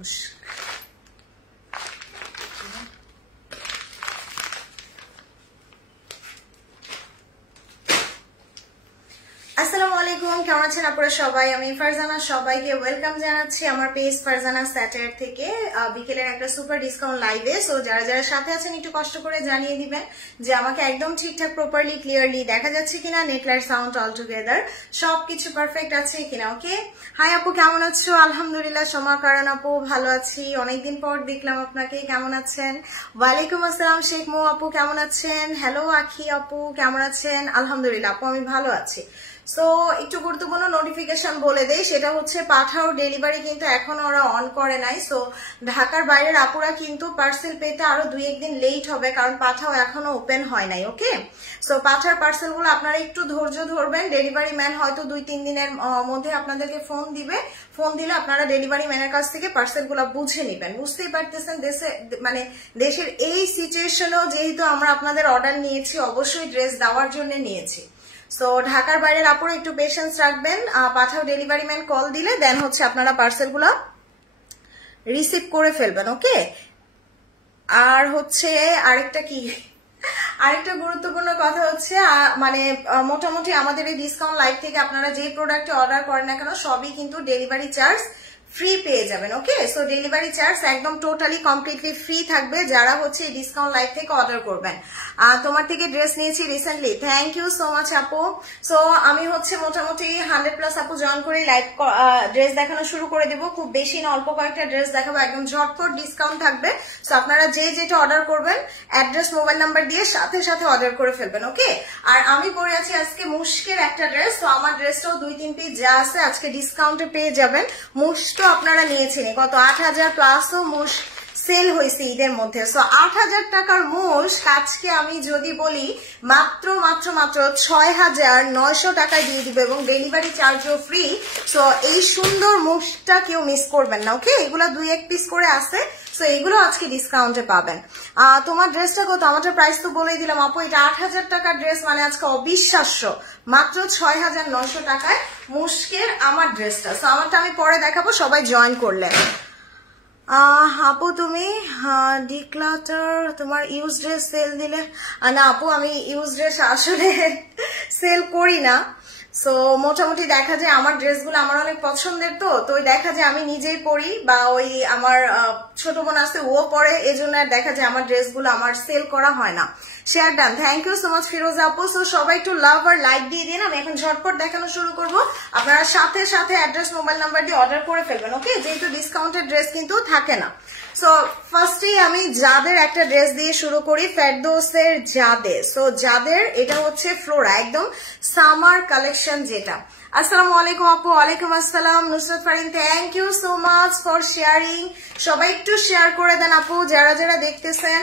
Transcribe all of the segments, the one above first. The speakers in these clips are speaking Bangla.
আসসালামু আলাইকুম, কেমন আছেন আপনারা সবাই? আমি ফারজানা, সবাইকে ওয়েলকাম জানাচ্ছি আমার পেজ ফারজানা স্যাটার থেকে বিকেলের একটা সুপার ডিসকাউন্ট লাইভে। সো যারা যারা সাথে আছেন একটু কষ্ট করে জানিয়ে দিবেন যে আমাকে একদম ঠিকঠাক প্রপারলি ক্লিয়ারলি দেখা যাচ্ছে কিনা, net light sound all together সবকিছু পারফেক্ট আছে কিনা। ওকে, হাই আপু, কেমন আছো? আলহামদুলিল্লাহ, সমা কারণ আপু ভালো আছি, অনেকদিন পর দেখলাম আপনাকে, কেমন আছেন? ওয়ালাইকুম আসসালাম শেখ মো আপু, কেমন আছেন? হ্যালো আখি আপু, কেমন আছেন? আলহামদুলিল্লাহ আপু, আমি ভালো আছি। সো একটু গুরুত্বপূর্ণ নোটিফিকেশন বলে দেই, সেটা হচ্ছে পাঠাও ডেলিভারি কিন্তু এখনো ওরা অন করে নাই। সো ঢাকার বাইরের আপুরা কিন্তু পার্সেল পেতে আরো 2-1 দিন লেট হবে, কারণ পাঠাও এখনো ওপেন হয় নাই। ওকে, সো পাঠার পার্সেল গুলো আপনারা একটু ধৈর্য ধরবেন। ডেলিভারি ম্যান হয়তো 2-3 দিনের মধ্যে আপনাদেরকে ফোন দিবে। ফোন দিলে আপনারা ডেলিভারি ম্যানের কাছ থেকে পার্সেল গুলো বুঝে নেবেন। বুঝতেই পারতেছেন দেশের এই সিচুয়েশনেও যেহেতু আমরা আপনাদের অর্ডার নিয়েছি, অবশ্যই ড্রেস দেওয়ার জন্য নিয়েছি। সো ঢাকার বাইরের আপুরা একটু পেশেন্স রাখবেন। পাঠাও ডেলিভারি ম্যান কল দিলে দেন হচ্ছে আপনারা পার্সেলগুলো রিসিভ করে ফেলবেন। ওকে, আর হচ্ছে আরেকটা গুরুত্বপূর্ণ কথা হচ্ছে মোটামুটি আমাদের এই ডিসকাউন্ট লাইভ থেকে আপনারা যে প্রোডাক্টে অর্ডার করেন না কেন সবই কিন্তু ডেলিভারি চার্জ ফ্রি পেয়ে যাবেন। ওকে, সো ডেলিভারি চার্জ একদম টোটালি কমপ্লিটলি ফ্রি থাকবে যারা হচ্ছে এই ডিসকাউন্ট লাইভ থেকে অর্ডার করবেন। তোমার থেকে ড্রেস নিয়েছি recently, thank you so much আপু। সো আমি হচ্ছে মোটামুটি 100+ আপু জয়েন করে লাইভ ড্রেস দেখানো শুরু করে দিব। খুব বেশি না, অল্প কয়েকটা ড্রেস দেখাবো, একদম ঝটপট ডিসকাউন্ট থাকবে। সো আপনারা যেটা অর্ডার করবেন অ্যাড্রেস মোবাইল নাম্বার দিয়ে সাথে সাথে অর্ডার করে ফেলবেন। ওকে, আর আমি পরে আছি আজকে মুশকের একটা ড্রেস। তো আমার ড্রেসটাও 2-3 পিস যা আছে আজকে ডিসকাউন্টে পেয়ে যাবেন। মুশ তো আপনারা নিয়েছেন কত 8000+ও মুশ সেল হয়েছে ঈদের মধ্যে। সো 8000 টাকার মুশ আজকে আমি যদি বলি মাত্র 6900 টাকায় দিয়ে দিবে এবং ডেলিভারি চার্জও ফ্রি। সো এই সুন্দর মুশটা কেউ মিস করবেন না। ওকে, এগুলো 2-1 পিস করে আছে। সো এগুলো আজকে ডিসকাউন্টে পাবেন। তোমার ড্রেসটা কত? আমাদের প্রাইস তো বলেই দিলাম আপু, এটা 8000 টাকার ড্রেস, মানে আজকে অবিশ্বাস্য মাত্র 6900 টাকায় মুশকের আমার ড্রেসটা। সো আমারটা আমি পরে দেখাবো, সবাই জয়েন করলে। আপু তুমি ডিক্লাটার তোমার ইউজ ড্রেস সেল দিলে? না আপু, আমি ইউজ ড্রেস আসলে সেল করি না। সো মোটামুটি দেখা যায় আমার ড্রেসগুলো আমার অনেক পছন্দের, তো দেখা যায় আমি নিজেই পরি বা ওই আমার ছোট বোন আছে ও পরে, এজন্য দেখা যায় আমার ড্রেসগুলো আমার সেল করা হয় না। Share done, thank you so much Firoza আপু। সো সবাই একটু লাভ আর লাইক দিয়ে দিন। আমি এখন ঝটপট দেখানো শুরু করব, আপনারা সাথে সাথে অ্যাড্রেস মোবাইল নাম্বার দিয়ে অর্ডার করে ফেলবেন। ওকে, যেহেতু ডিসকাউন্টেড ড্রেস কিন্তু থাকে না। সো ফার্স্টেই আমি যাদের একটা ড্রেস দিয়ে শুরু করি, ফেরদৌসের জাদে। সো যাদের এটা হচ্ছে ফ্লোরা, একদম সামার কালেকশন যেটা। আসসালামু আলাইকুম আপু। ওয়ালাইকুম আসসালাম Nusrat Farin, thank you so much for sharing. সবাই একটু শেয়ার করে দেন আপু যারা যারা দেখতেছেন।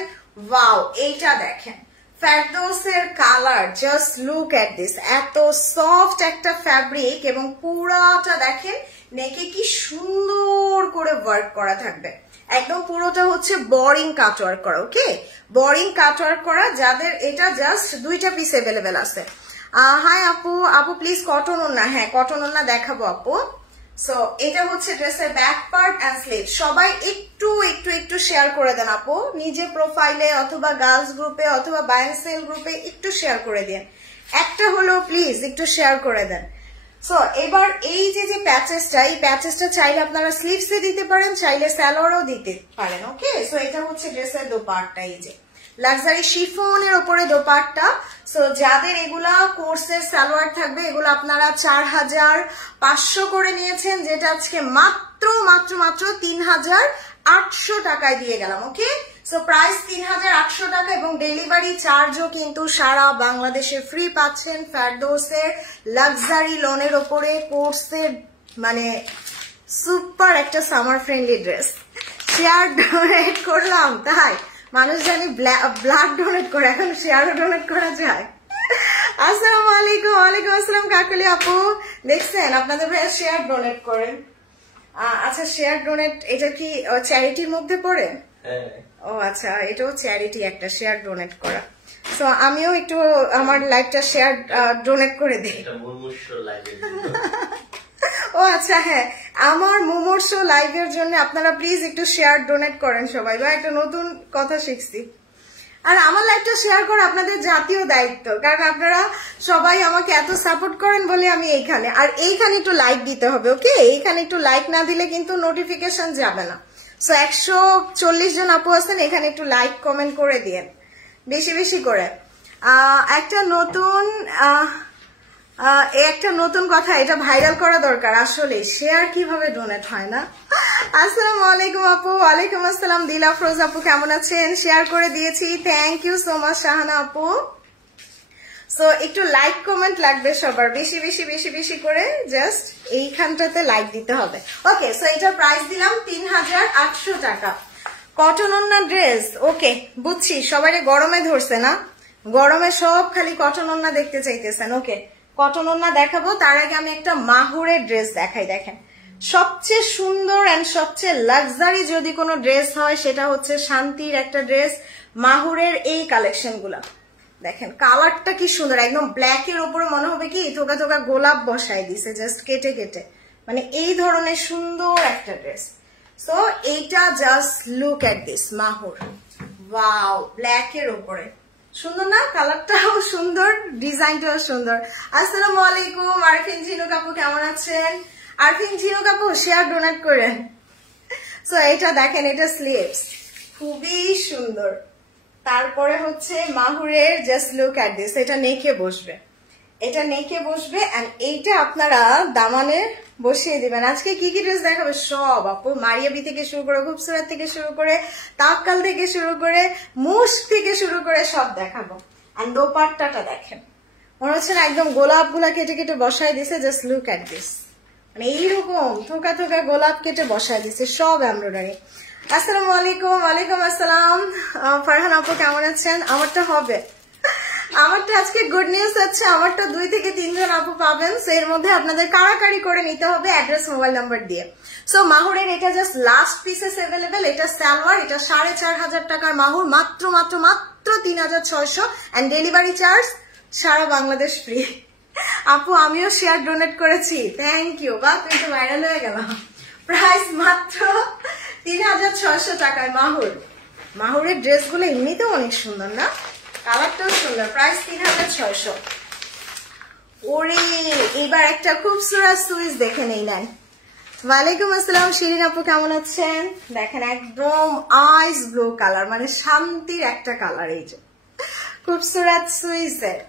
ওয়াও, এইটা দেখেন ফেরদৌসের colour, just look at this. এত সফট একটা ফ্যাব্রিক এবং পুরাটা দেখেন নেকে কি সুন্দর করে ওয়ার্ক করা থাকবে। একদম পুরোটা হচ্ছে বোরিং কাটওয়ার্ক করা। ওকে, বোরিং কাটওয়ার্ক করা। যাদের এটা জাস্ট 2টা পিস অ্যাভেলেবেল আছে। হাই আপু, প্লিজ কটন ওড়না। হ্যাঁ, কটন ওড়না দেখাবো আপু। সো এটা হচ্ছে ড্রেসের ব্যাক পার্ট এন্ড স্লিভ। সবাই একটু একটু একটু শেয়ার করে দেন আপু, নিজে প্রোফাইলে অথবা গার্লস গ্রুপে অথবা বাই এন্ড সেল গ্রুপে একটু শেয়ার করে দেন। একটা হলো প্লিজ একটু শেয়ার করে দেন। সো এবার এই যে প্যাচেসটা, এই প্যাচেসটা চাইলে আপনারা স্লিভসে দিতে পারেন, চাইলে সালোয়ারও দিতে পারেন। ওকে, সো এটা হচ্ছে ড্রেসের দোপাট্টা, এই যে লাক্সারি শিফনের উপরে দোপাট্টা। সো যাদের এগুলা কোর্সের সালোয়ার থাকবে, এগুলো আপনারা 4500 করে নিয়েছেন, যেটা আজকে মাত্র 3800 টাকায় দিয়ে গেলাম। ওকে, সো প্রাইস 3800 টাকা এবং ডেলিভারি চার্জও কিন্তু সারা বাংলাদেশে ফ্রি পাচ্ছেন। ফেরদৌসের লাক্সারি লোনের ওপরে কোর্সের মানে সুপার একটা summer friendly dress. Share donate করলাম, তাই মানুষ জানি ব্লাড ডোনেট করে, এখন শেয়ারও ডোনেট করা যায়। আসসালামু আলাইকুম। ওয়ালাইকুম আসসালাম কাকলি আপু, দেখছেন আপনাদের ভাই শেয়ার ডোনেট করেন। আচ্ছা, শেয়ার ডোনেট এটা কি চ্যারিটির মধ্যে পড়ে? ও আচ্ছা, এটাও চ্যারিটি একটা, শেয়ার ডোনেট করা। সো আমিও একটু আমার লাইভটা শেয়ার ডোনেট করে দিই। ও আচ্ছা, হ্যাঁ আমার মোমোর শো লাইভের জন্য আপনারা প্লিজ একটু শেয়ার ডোনেট করেন সবাই, বা একটা নতুন কথা শিখছি। আর আমার লাইভটা শেয়ার করা আপনাদের জাতীয় দায়িত্ব, কারণ আপনারা সবাই আমাকে এত সাপোর্ট করেন বলে আমি এইখানে। আর এইখানে একটু লাইক দিতে হবে, ওকে? এইখানে একটু লাইক না দিলে কিন্তু নোটিফিকেশন যাবে না। সো 140 জন আপু আছেন, এখানে একটু লাইক কমেন্ট করে দিয়েন বেশি বেশি করে। একটা নতুন কথা, এটা ভাইরাল করা দরকার আসলে। শেয়ার কিভাবে ডোনেট হয় না? আসসালামু আলাইকুম আপু। ওয়ালাইকুম আসসালাম। দিলা ফরোজ আপু কেমন আছেন? শেয়ার করে দিয়েছি, thank you so much Shahana আপু। সো একটু লাইক কমেন্ট লাগবে সবার, বেশি বেশি বেশি বেশি করে জাস্ট এইখানটাতে লাইক দিতে হবে। ওকে, সো এটার প্রাইস দিলাম 3800 টাকা। কটন ওন্না ড্রেস, ওকে বুঝছি। সবাই গরমে ধরছে না, গরমে সব খালি কটন ওন্না দেখতে চাইতেছেন। ওকে, কটন ওন্না দেখাবো, তার আগে আমি একটা মাহুরের ড্রেস দেখাই। দেখেন, সবচেয়ে সুন্দর এন্ড সবচেয়ে লাক্সারি যদি কোনো ড্রেস হয় সেটা হচ্ছে শান্তির একটা ড্রেস, মাহুরের এই কালেকশন গুলা। দেখেন কালারটা কি সুন্দর, একদম ব্ল্যাক এর উপরে মনে হবে কি থোকা থোকা গোলাপ বসাই দিছে জাস্ট কেটে কেটে, মানে এই ধরনের সুন্দর একটা ড্রেস। সো এইটা just look at this মাহুর, wow, black এর উপরে সুন্দর না? কালারটাও সুন্দর, ডিজাইনটাও সুন্দর। আসসালামু আলাইকুম আরফিন ঝিনুক আপু, কেমন আছেন? আরফিন ঝিনুক আপু শেয়ার ডোনেট করেন। সো এটা দেখেন, এটা স্লিভস খুবই সুন্দর। তারপরে হচ্ছে মাহুরের জাস্ট লুক এট দিস, এটা নেকে বসবে, এটা নেকে বসবে এন্ড এইটা আপনারা দামানে বসিয়ে দিবেন। আজকে কি কি ড্রেস দেখাবে সব আপু, মারিয়াবি থেকে শুরু করে, খুবসুরত থেকে শুরু করে, তাক্কাল থেকে শুরু করে, মুশ থেকে শুরু করে সব দেখাবো। এন্ড দোপাট্টাটা দেখেন, মনে হচ্ছে না একদম গোলাপ গুলা কেটে কেটে বসাই দিছে। জাস্ট লুক এট দিস, মানে এইরকম থোকা থোকা গোলাপ কেটে বসাই দিছে, সব এমব্রয়ডারি। আসসালামু আলাইকুম। ওয়ালাইকুম আসসালাম ফারহান আপু, কেমন আছেন? আমারটা হবে, আমারটা আজকে গুড নিউজ আছে, আমারটা 2 থেকে 3 জন আপু পাবেন। সো এর মধ্যে আপনাদের কারাকারি করে নিতে হবে অ্যাড্রেস মোবাইল নাম্বার দিয়ে। সো মাহুরের এটা জাস্ট লাস্ট পিসেস অ্যাভেলেবেল। এটা সালোয়ার, এটা 4500 টাকার মাহুর, মাত্র মাত্র মাত্র 3600 এন্ড ডেলিভারি চার্জ সারা বাংলাদেশ ফ্রি। আপু আমিও শেয়ার ডোনেট করেছি, থ্যাংক ইউ। বা তুই তো ভাইরাল হয়ে গেল। প্রাইস মাত্র 3600 টাকায় মাহুর। মাহুরের ড্রেসগুলো এমনিতেও অনেক সুন্দর না? কালারটাও সুন্দর। প্রাইস 3600। ওরে এবার একটা খুবসুরত সুইচ দেখে নেই। নেন। ওয়ালাইকুম আসসালাম শিরিন আপু, কেমন আছেন? দেখেন একদম আইস ব্লু কালার, মানে শান্তির একটা কালার। এই যে খুবসুরত সুইচের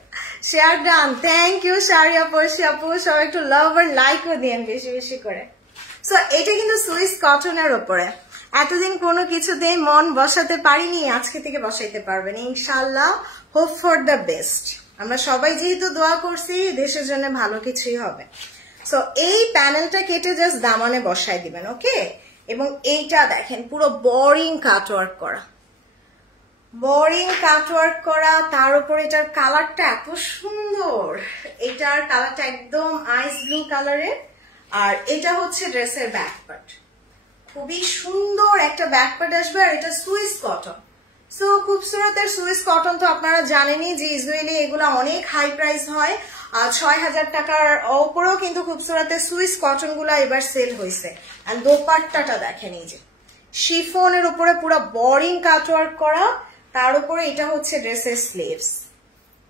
শেয়ার ডান, থ্যাংক ইউ শারি আপু, আপু সবাই একটু লাভ আর লাইকও দিন বেশি বেশি করে। সো এটা কিন্তু সুইস কটনের উপরে। এতদিন কোনো কিছুতেই মন বসাতে পারিনি, আজকে থেকে বসাইতে পারবেন ইনশাল্লাহ। Hope for the best. আমরা সবাই যেহেতু দোয়া করছি দেশের জন্য ভালো কিছুই হবে। সো এই প্যানেলটা কেটে জাস্ট দামানে বসাই দিবেন, ওকে? এবং এইটা দেখেন পুরো বোরিং কাটওয়ার্ক করা, বোরিং কাটওয়ার্ক করা, তার উপর এটার কালারটা এত সুন্দর। এটার কালারটা একদম আইস ব্লু কালারের। আর এটা হচ্ছে ড্রেসের ব্যাক পার্ট, খুবই সুন্দর একটা ব্যাক পার্ট আসবে। আর এটা সুইস কটন। সো খুবসুরতের সুইস কটন তো আপনারা জানেনই যে ইউজুয়ালি এগুলো অনেক হাই প্রাইস হয়। 6000 টাকার উপরেও কিন্তু খুবসুরতের সুইস কটন গুলা এবার সেল হয়েছে। আর দোপাট্টাটা দেখেন, এই যে শিফনের উপরে পুরো বোরিং কাটওয়ার্ক করা, তার উপরে এটা হচ্ছে ড্রেসের স্লিভস।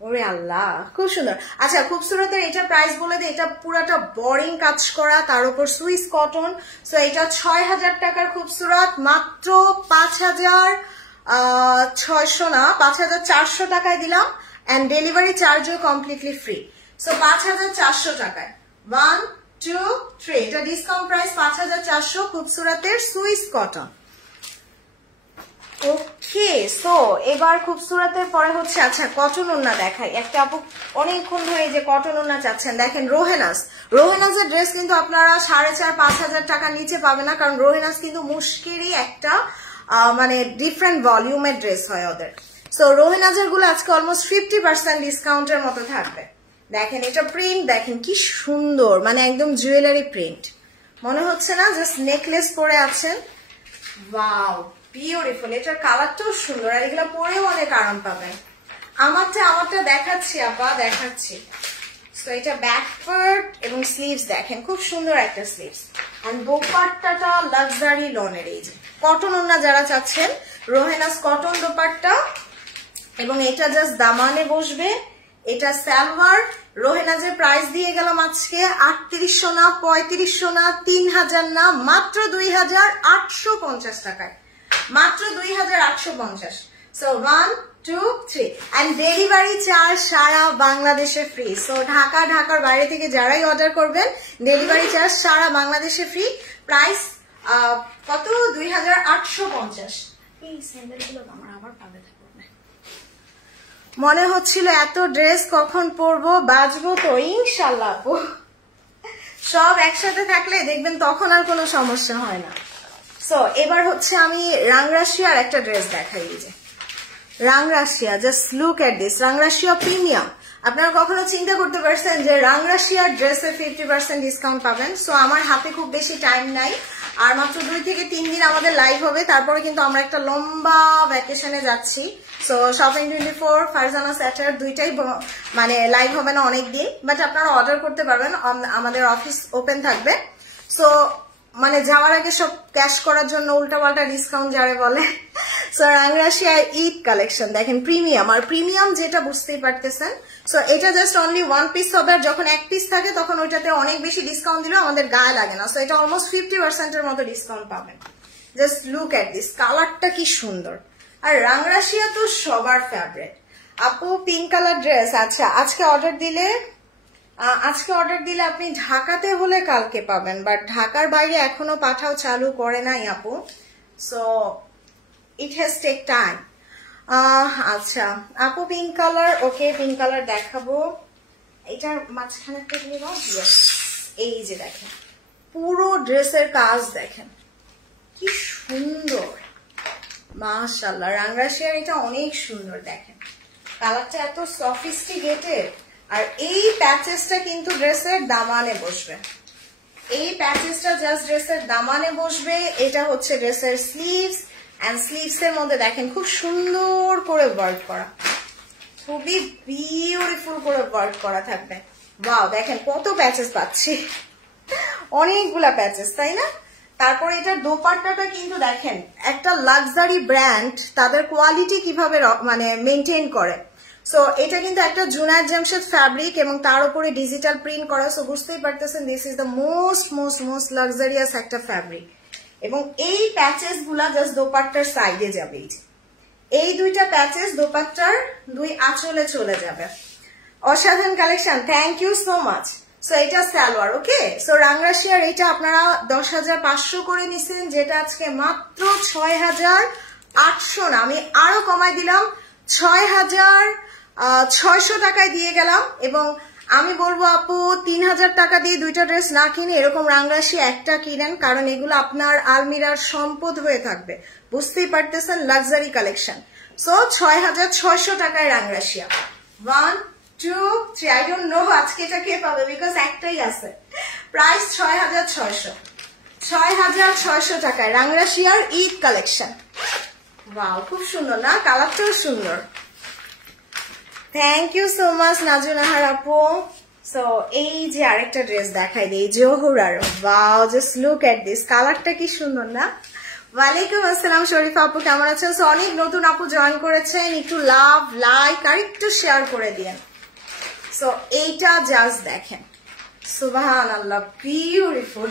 ওরে আল্লাহ খুব সুন্দর। আচ্ছা খুবসুরতের এটা প্রাইস বলে দিই, এটা পুরাটা বোরিং কাজ করা, তার উপর সুইস কটন। সো এটা 6000 টাকার খুবসুরত মাত্র 5600 না 5400 টাকায় দিলাম। এন্ড ডেলিভারি চার্জও কমপ্লিটলি ফ্রি। সো 5400 টাকায় 1 2 3 এটা ডিসকাউন্ট প্রাইস 5400 খুবসুরতের সুইস কটন। ওকে, সো এবার খুবসুরতের পরে হচ্ছে আচ্ছা কটন ওন্না দেখাই। একটা আপু অনেকক্ষণ ধরে যে কটন ওন্না চাচ্ছেন, দেখেন রোহেনাস। রোহেনাসের ড্রেস কিন্তু আপনারা 4500-5000 টাকার নিচে পাবে না, কারণ রোহেনাস কিন্তু মুশকিলই একটা মানে ডিফারেন্ট ভলিউমের ড্রেস হয় ওদের। সো রোহেনাসের গুলো আজকে অলমোস্ট 50% ডিসকাউন্টের মতো থাকবে। দেখেন এটা প্রিন্ট দেখেন কি সুন্দর, মানে একদম জুয়েলারি প্রিন্ট, মনে হচ্ছে না জাস্ট নেকলেস পরে আছেন। Wow beautiful. এটার কালারটাও সুন্দর, আর এগুলো পরেও অনেক আরাম পাবেন। আমারটা দেখাচ্ছি আপা, দেখাচ্ছি। সো এটা ব্যাক পার্ট এবং স্লিভস দেখেন খুব সুন্দর একটা স্লিভস। এন্ড দোপাট্টাটা লাক্সারি লনের, এই যে কটন ওড়না যারা চাচ্ছেন রোহেনাস কটন দোপাট্টা, এবং এটা জাস্ট দামানে বসবে। এটা সালোয়ার। রোহেনাজের প্রাইস দিয়ে গেলাম আজকে 3800 না 3500 না 3000 না, মাত্র 2850 টাকায়, মাত্র 2850। সো 1 2 3 এন্ড ডেলিভারি চার্জ সারা বাংলাদেশে ফ্রি। সো ঢাকার বাইরে থেকে যারাই অর্ডার করবেন ডেলিভারি চার্জ সারা বাংলাদেশে ফ্রি। প্রাইস কত? 2850। এই স্যান্ডেলগুলো আমার আবার পাবে থাকবে। মনে হচ্ছিল এত ড্রেস কখন পরবো, বাজবো তো ইনশাল্লাহ আপু। সব একসাথে থাকলে দেখবেন তখন আর কোনো সমস্যা হয় না। সো এবার হচ্ছে আমি রাংরাশিয়ার একটা ড্রেস দেখাই। যে Rangrasiya, just look at this, Rangrasiya premium. আপনারা কখনো চিন্তা করতে পারছেন যে রাংরাশিয়ার ড্রেসে 50% ডিসকাউন্ট পাবেন? সো আমার হাতে খুব বেশি টাইম নাই, আর মাত্র 2 থেকে 3 দিন আমাদের লাইভ হবে, তারপরে কিন্তু আমরা একটা লম্বা ভ্যাকেশনে যাচ্ছি। সো শপিং 24 ফারজানা স্যাটার দুইটাই মানে লাইভ হবে না অনেক দিন, বাট আপনারা অর্ডার করতে পারবেন, আমাদের অফিস ওপেন থাকবে। সো মানে যাওয়ার আগে সব ক্যাশ করার জন্য উল্টাপাল্টা ডিসকাউন্ট যারে বলে। সো রাংরাশিয়ার ঈদ কালেকশন দেখেন, প্রিমিয়াম, আর প্রিমিয়াম যেটা বুঝতেই পারতেছেন। সো এটা জাস্ট অনলি 1 পিস হবে, আর যখন 1 পিস থাকে তখন ওইটাতে অনেক বেশি ডিসকাউন্ট দিলেও আমাদের গায়ে লাগে না। সো এটা অলমোস্ট 50% এর মতো ডিসকাউন্ট পাবেন। জাস্ট লুক এট দিস, কালারটা কি সুন্দর। আর রাংরাশিয়া তো সবার ফেভারিট। আপু পিঙ্ক কালার ড্রেস, আচ্ছা আজকে অর্ডার দিলে আপনি ঢাকাতে হলে কালকে পাবেন, বাট ঢাকার বাইরে এখনো পাঠাও চালু করে নাই আপু। So it has take time. আচ্ছা আপু pink colour, okay pink colour দেখাবো। এটার মাঝখানে এই যে দেখেন পুরো ড্রেসের কাজ দেখেন কি সুন্দর, মাশাআল্লাহ। রাংরাশিয়ার এটা অনেক সুন্দর, দেখেন কালারটা এত সফিস্টিকেটেড। আর এই প্যাচেসটা কিন্তু ড্রেসের দামানে বসবে, এই প্যাচেসটা জাস্ট ড্রেসের দামানে বসবে। এটা হচ্ছে ড্রেসের স্লিভস, এন্ড স্লিভস এর মধ্যে দেখেন খুব সুন্দর করে ওয়ার্ক করা, খুবই বিউটিফুল করে ওয়ার্ক করা থাকবে। ওয়াও, দেখেন কত প্যাচেস পাচ্ছি, অনেকগুলা প্যাচেস, তাই না? তারপরে এটার দোপাট্টাটা কিন্তু দেখেন একটা লাক্সারি ব্র্যান্ড, তাদের কোয়ালিটি কিভাবে মানে মেনটেন করে। সো এটা কিন্তু একটা জুনায়েদ জামশেদ ফ্যাব্রিক এবং তার উপরে ডিজিটাল প্রিন্ট করা। সো বুঝতেই পারতেছেন this is the most luxurious একটা ফ্যাব্রিক। এবং এই প্যাচেস গুলা জাস্ট দোপাট্টার সাইডে যাবে, এই দুইটা প্যাচেস দোপাট্টার 2 আঁচলে চলে যাবে। অসাধারণ collection, thank you so much. So এটা সালোয়ার, ওকে। সো রাংরাশিয়ার এটা আপনারা 10,500 করে নিছেন, যেটা আজকে মাত্র 6,800 না, আমি আরো কমাই দিলাম, 6,600 টাকায় দিয়ে গেলাম। এবং আমি বলবো আপু 3,000 টাকা দিয়ে দুইটা ড্রেস না কিনে এরকম রাংরাশি একটা কিনেন, কারণ এগুলো আপনার আলমিরার সম্পদ হয়ে থাকবে। বুঝতেই পারতেছেন লাক্সারি কালেকশন। সো 6,600 টাকায় রাংরাশিয়া। 1 2 3, আই ডোন্ট নো আজকে এটা কে পাবে, বিকজ একটাই আছে। প্রাইস 6,600 টাকায় রাংরাশিয়ার ঈদ কালেকশন। ওয়াও, খুব সুন্দর না? কালারটাও সুন্দর। Thank you so much Najunahar আপু। সো এই যে আরেকটা ড্রেস দেখাই দিই, জহুরার। Wow, just look at this, কালারটা কি সুন্দর না? ওয়ালাইকুম আসসালাম শরীফা আপু, কেমন আছেন? সো অনেক নতুন আপু জয়েন করেছেন, একটু লাভ লাইক আর একটু শেয়ার করে দিন। সো এইটা জাস্ট দেখেন, সুবহানাল্লাহ, বিউটিফুল।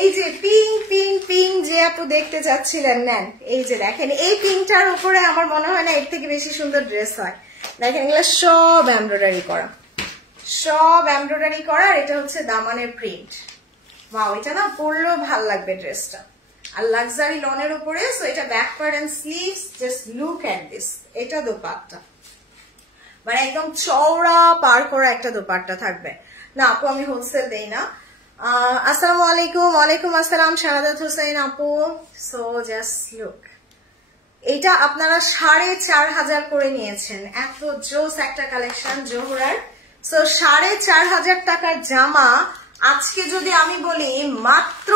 এই যে পিঙ্ক পিঙ্ক পিঙ্ক যে আপু দেখতে চাচ্ছিলেন, নেন। এই যে দেখেন এই পিঙ্কটার উপরে আমার মনে হয় না এর থেকে বেশি সুন্দর ড্রেস হয়। দেখেন এগুলো সব এমব্রয়ডারি করা, সব এমব্রয়ডারি করা। আর এটা হচ্ছে দামানের প্রিন্ট। ওয়াও, এটা না পরলেও ভাল লাগবে ড্রেসটা, আর লাক্সারি লনের উপরে। সো এটা back part and sleeves, just look at this. এটা দোপাট্টা মানে একদম চওড়া পার করা একটা দোপাট্টা থাকবে না আপু, আমি হোলসেল দেই না। আসসালামু আলাইকুম। ওয়ালাইকুম আসসালাম শাহাদাত হোসেন আপু। সো জাস্ট লুক, এটা আপনারা 4,500 করে নিয়েছেন, এত জোস একটা কালেকশন জহুরার। সো 4,500 টাকার জামা আজকে যদি আমি বলি মাত্র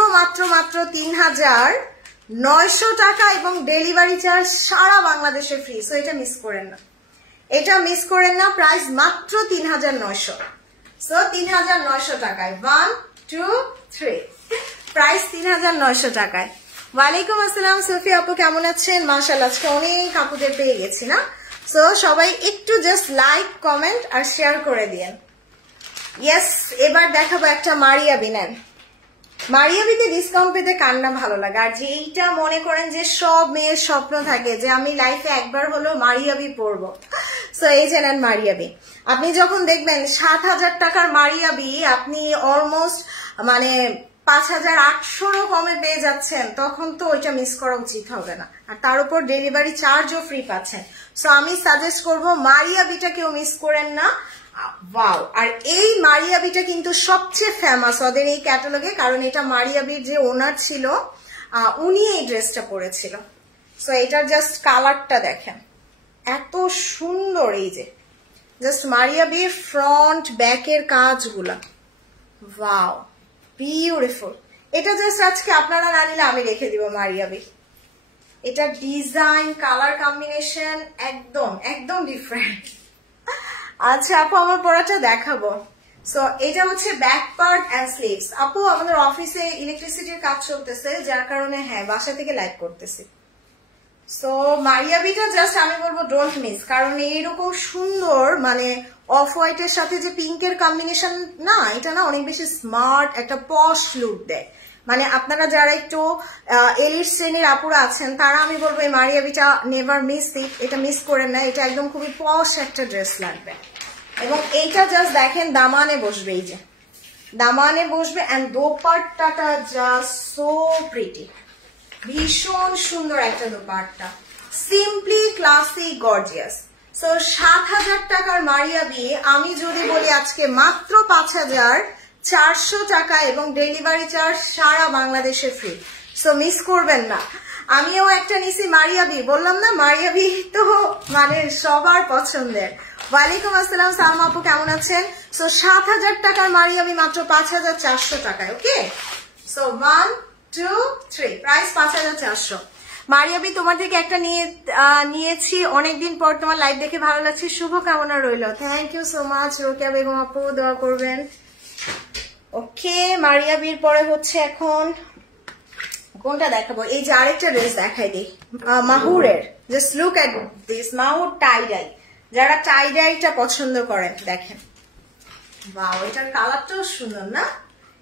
3,900 টাকা, এবং ডেলিভারি চার্জ সারা বাংলাদেশে ফ্রি। সো এটা মিস করেন না, এটা মিস করেন না। প্রাইস মাত্র 3,900। সো 3,900 টাকায় 1 2 3 প্রাইস 3900 টাকায়। ওয়ালাইকুম আসসালাম সফি আপু, কেমন আছেন? মাশাআল্লাহ আজকে অনেক আপুদের পেয়ে গেছি না। সো সবাই একটু জাস্ট লাইক কমেন্ট আর শেয়ার করে দিয়েন। ইয়েস, এবার দেখাবো একটা মারিয়াবি। নেন, মারিয়াবিতে ডিসকাউন্ট পেতে কান্না ভালো লাগে। আর যে এইটা মনে করেন যে সব মেয়ের স্বপ্ন থাকে যে আমি লাইফে একবার হলো মারিয়াবি পরবো, সো এই যে নেন মারিয়াবি। আপনি যখন দেখবেন 7000 টাকার মারিয়াবি আপনি অলমোস্ট মানে 5800 কমে পেয়ে যাচ্ছেন, তখন তো ওইটা মিস করা উচিত হবে না। আর তার উপর ডেলিভারি চার্জও ফ্রি পাচ্ছেন। সো আমি সাজেস্ট করবো মারিয়াবিটা কেউ মিস করেন না। ওয়াও, আর এই মারিয়াবিটা কিন্তু সবচেয়ে ফেমাস ওদের এই ক্যাটালগে, কারণ এটা মারিয়াবির যে ওনার ছিল উনি এই ড্রেসটা পরেছিল। সো এটার জাস্ট কালারটা দেখেন এত সুন্দর। এই যে জাস্ট মারিয়াবির ফ্রন্ট ব্যাকের কাজগুলা, ওয়াও বিউটিফুল। এটা জাস্ট আজকে আপনারা না নিলে আমি রেখে দিব মারিয়াবি। এটা ডিজাইন কালার কম্বিনেশন একদম একদম ডিফারেন্ট। আচ্ছা আপু আমার পরাটা দেখাবো। সো এটা হচ্ছে ব্যাক পার্ট এন্ড স্লিভস। আপু আমাদের অফিসে ইলেকট্রিসিটির কাজ চলতেছে, যার কারণে হ্যাঁ বাসা থেকে লাইভ করতেছি। সো মারিয়াবিটা জাস্ট আমি বলবো ডোন্ট মিস, কারণ এইরকম সুন্দর মানে অফ হোয়াইটের সাথে যে পিঙ্কের কম্বিনেশন না, এটা না অনেক বেশি স্মার্ট একটা পশ লুক দেয়। মানে আপনারা যারা একটু এলিট শ্রেণীর আপুরা আছেন তারা আমি বলবো এই মারিয়াবিটা নেভার মিস ইট, এটা মিস করেন না। এটা একদম খুবই পশ একটা ড্রেস লাগবে। এবং এইটা জাস্ট দেখেন দামানে বসবে, এই যে দামানে বসবে এন্ড দোপাট্টাটা জাস্ট সো প্রিটি, ভীষণ সুন্দর একটা dupatta, simply classy gorgeous. So 7000 টাকার মারিয়াবি আমি যদি বলি আজকে মাত্র 5400 টাকা এবং ডেলিভারি চার্জ সারা বাংলাদেশে ফ্রি। সো মিস করবেন না। আমিও একটা নিছি মারিয়াবি, বললাম না মারিয়াবি তো মানে সবার পছন্দের। ওয়ালাইকুম আসসালাম সালমা আপু, কেমন আছেন? সো 7000 টাকার মারিয়াবি মাত্র 5400 টাকায়। ওকে, সো 1 2 3 প্রাইস 5400। মারিয়াবি তোমার থেকে একটা নিয়েছি অনেকদিন পর, তোমার লাইভ দেখে ভালো লাগছে, শুভকামনা রইল। Thank you so much Rokeya Begum আপু, দোয়া করবেন। ওকে, মারিয়াবির পরে হচ্ছে এখন কোনটা দেখাবো? এই যে আরেকটা ড্রেস দেখাই দিই মাহুরের। Just look at this মাহুর tie die. যারা টাই ডাইটা পছন্দ করেন দেখেন, বাহ এটার কালারটাও সুন্দর না,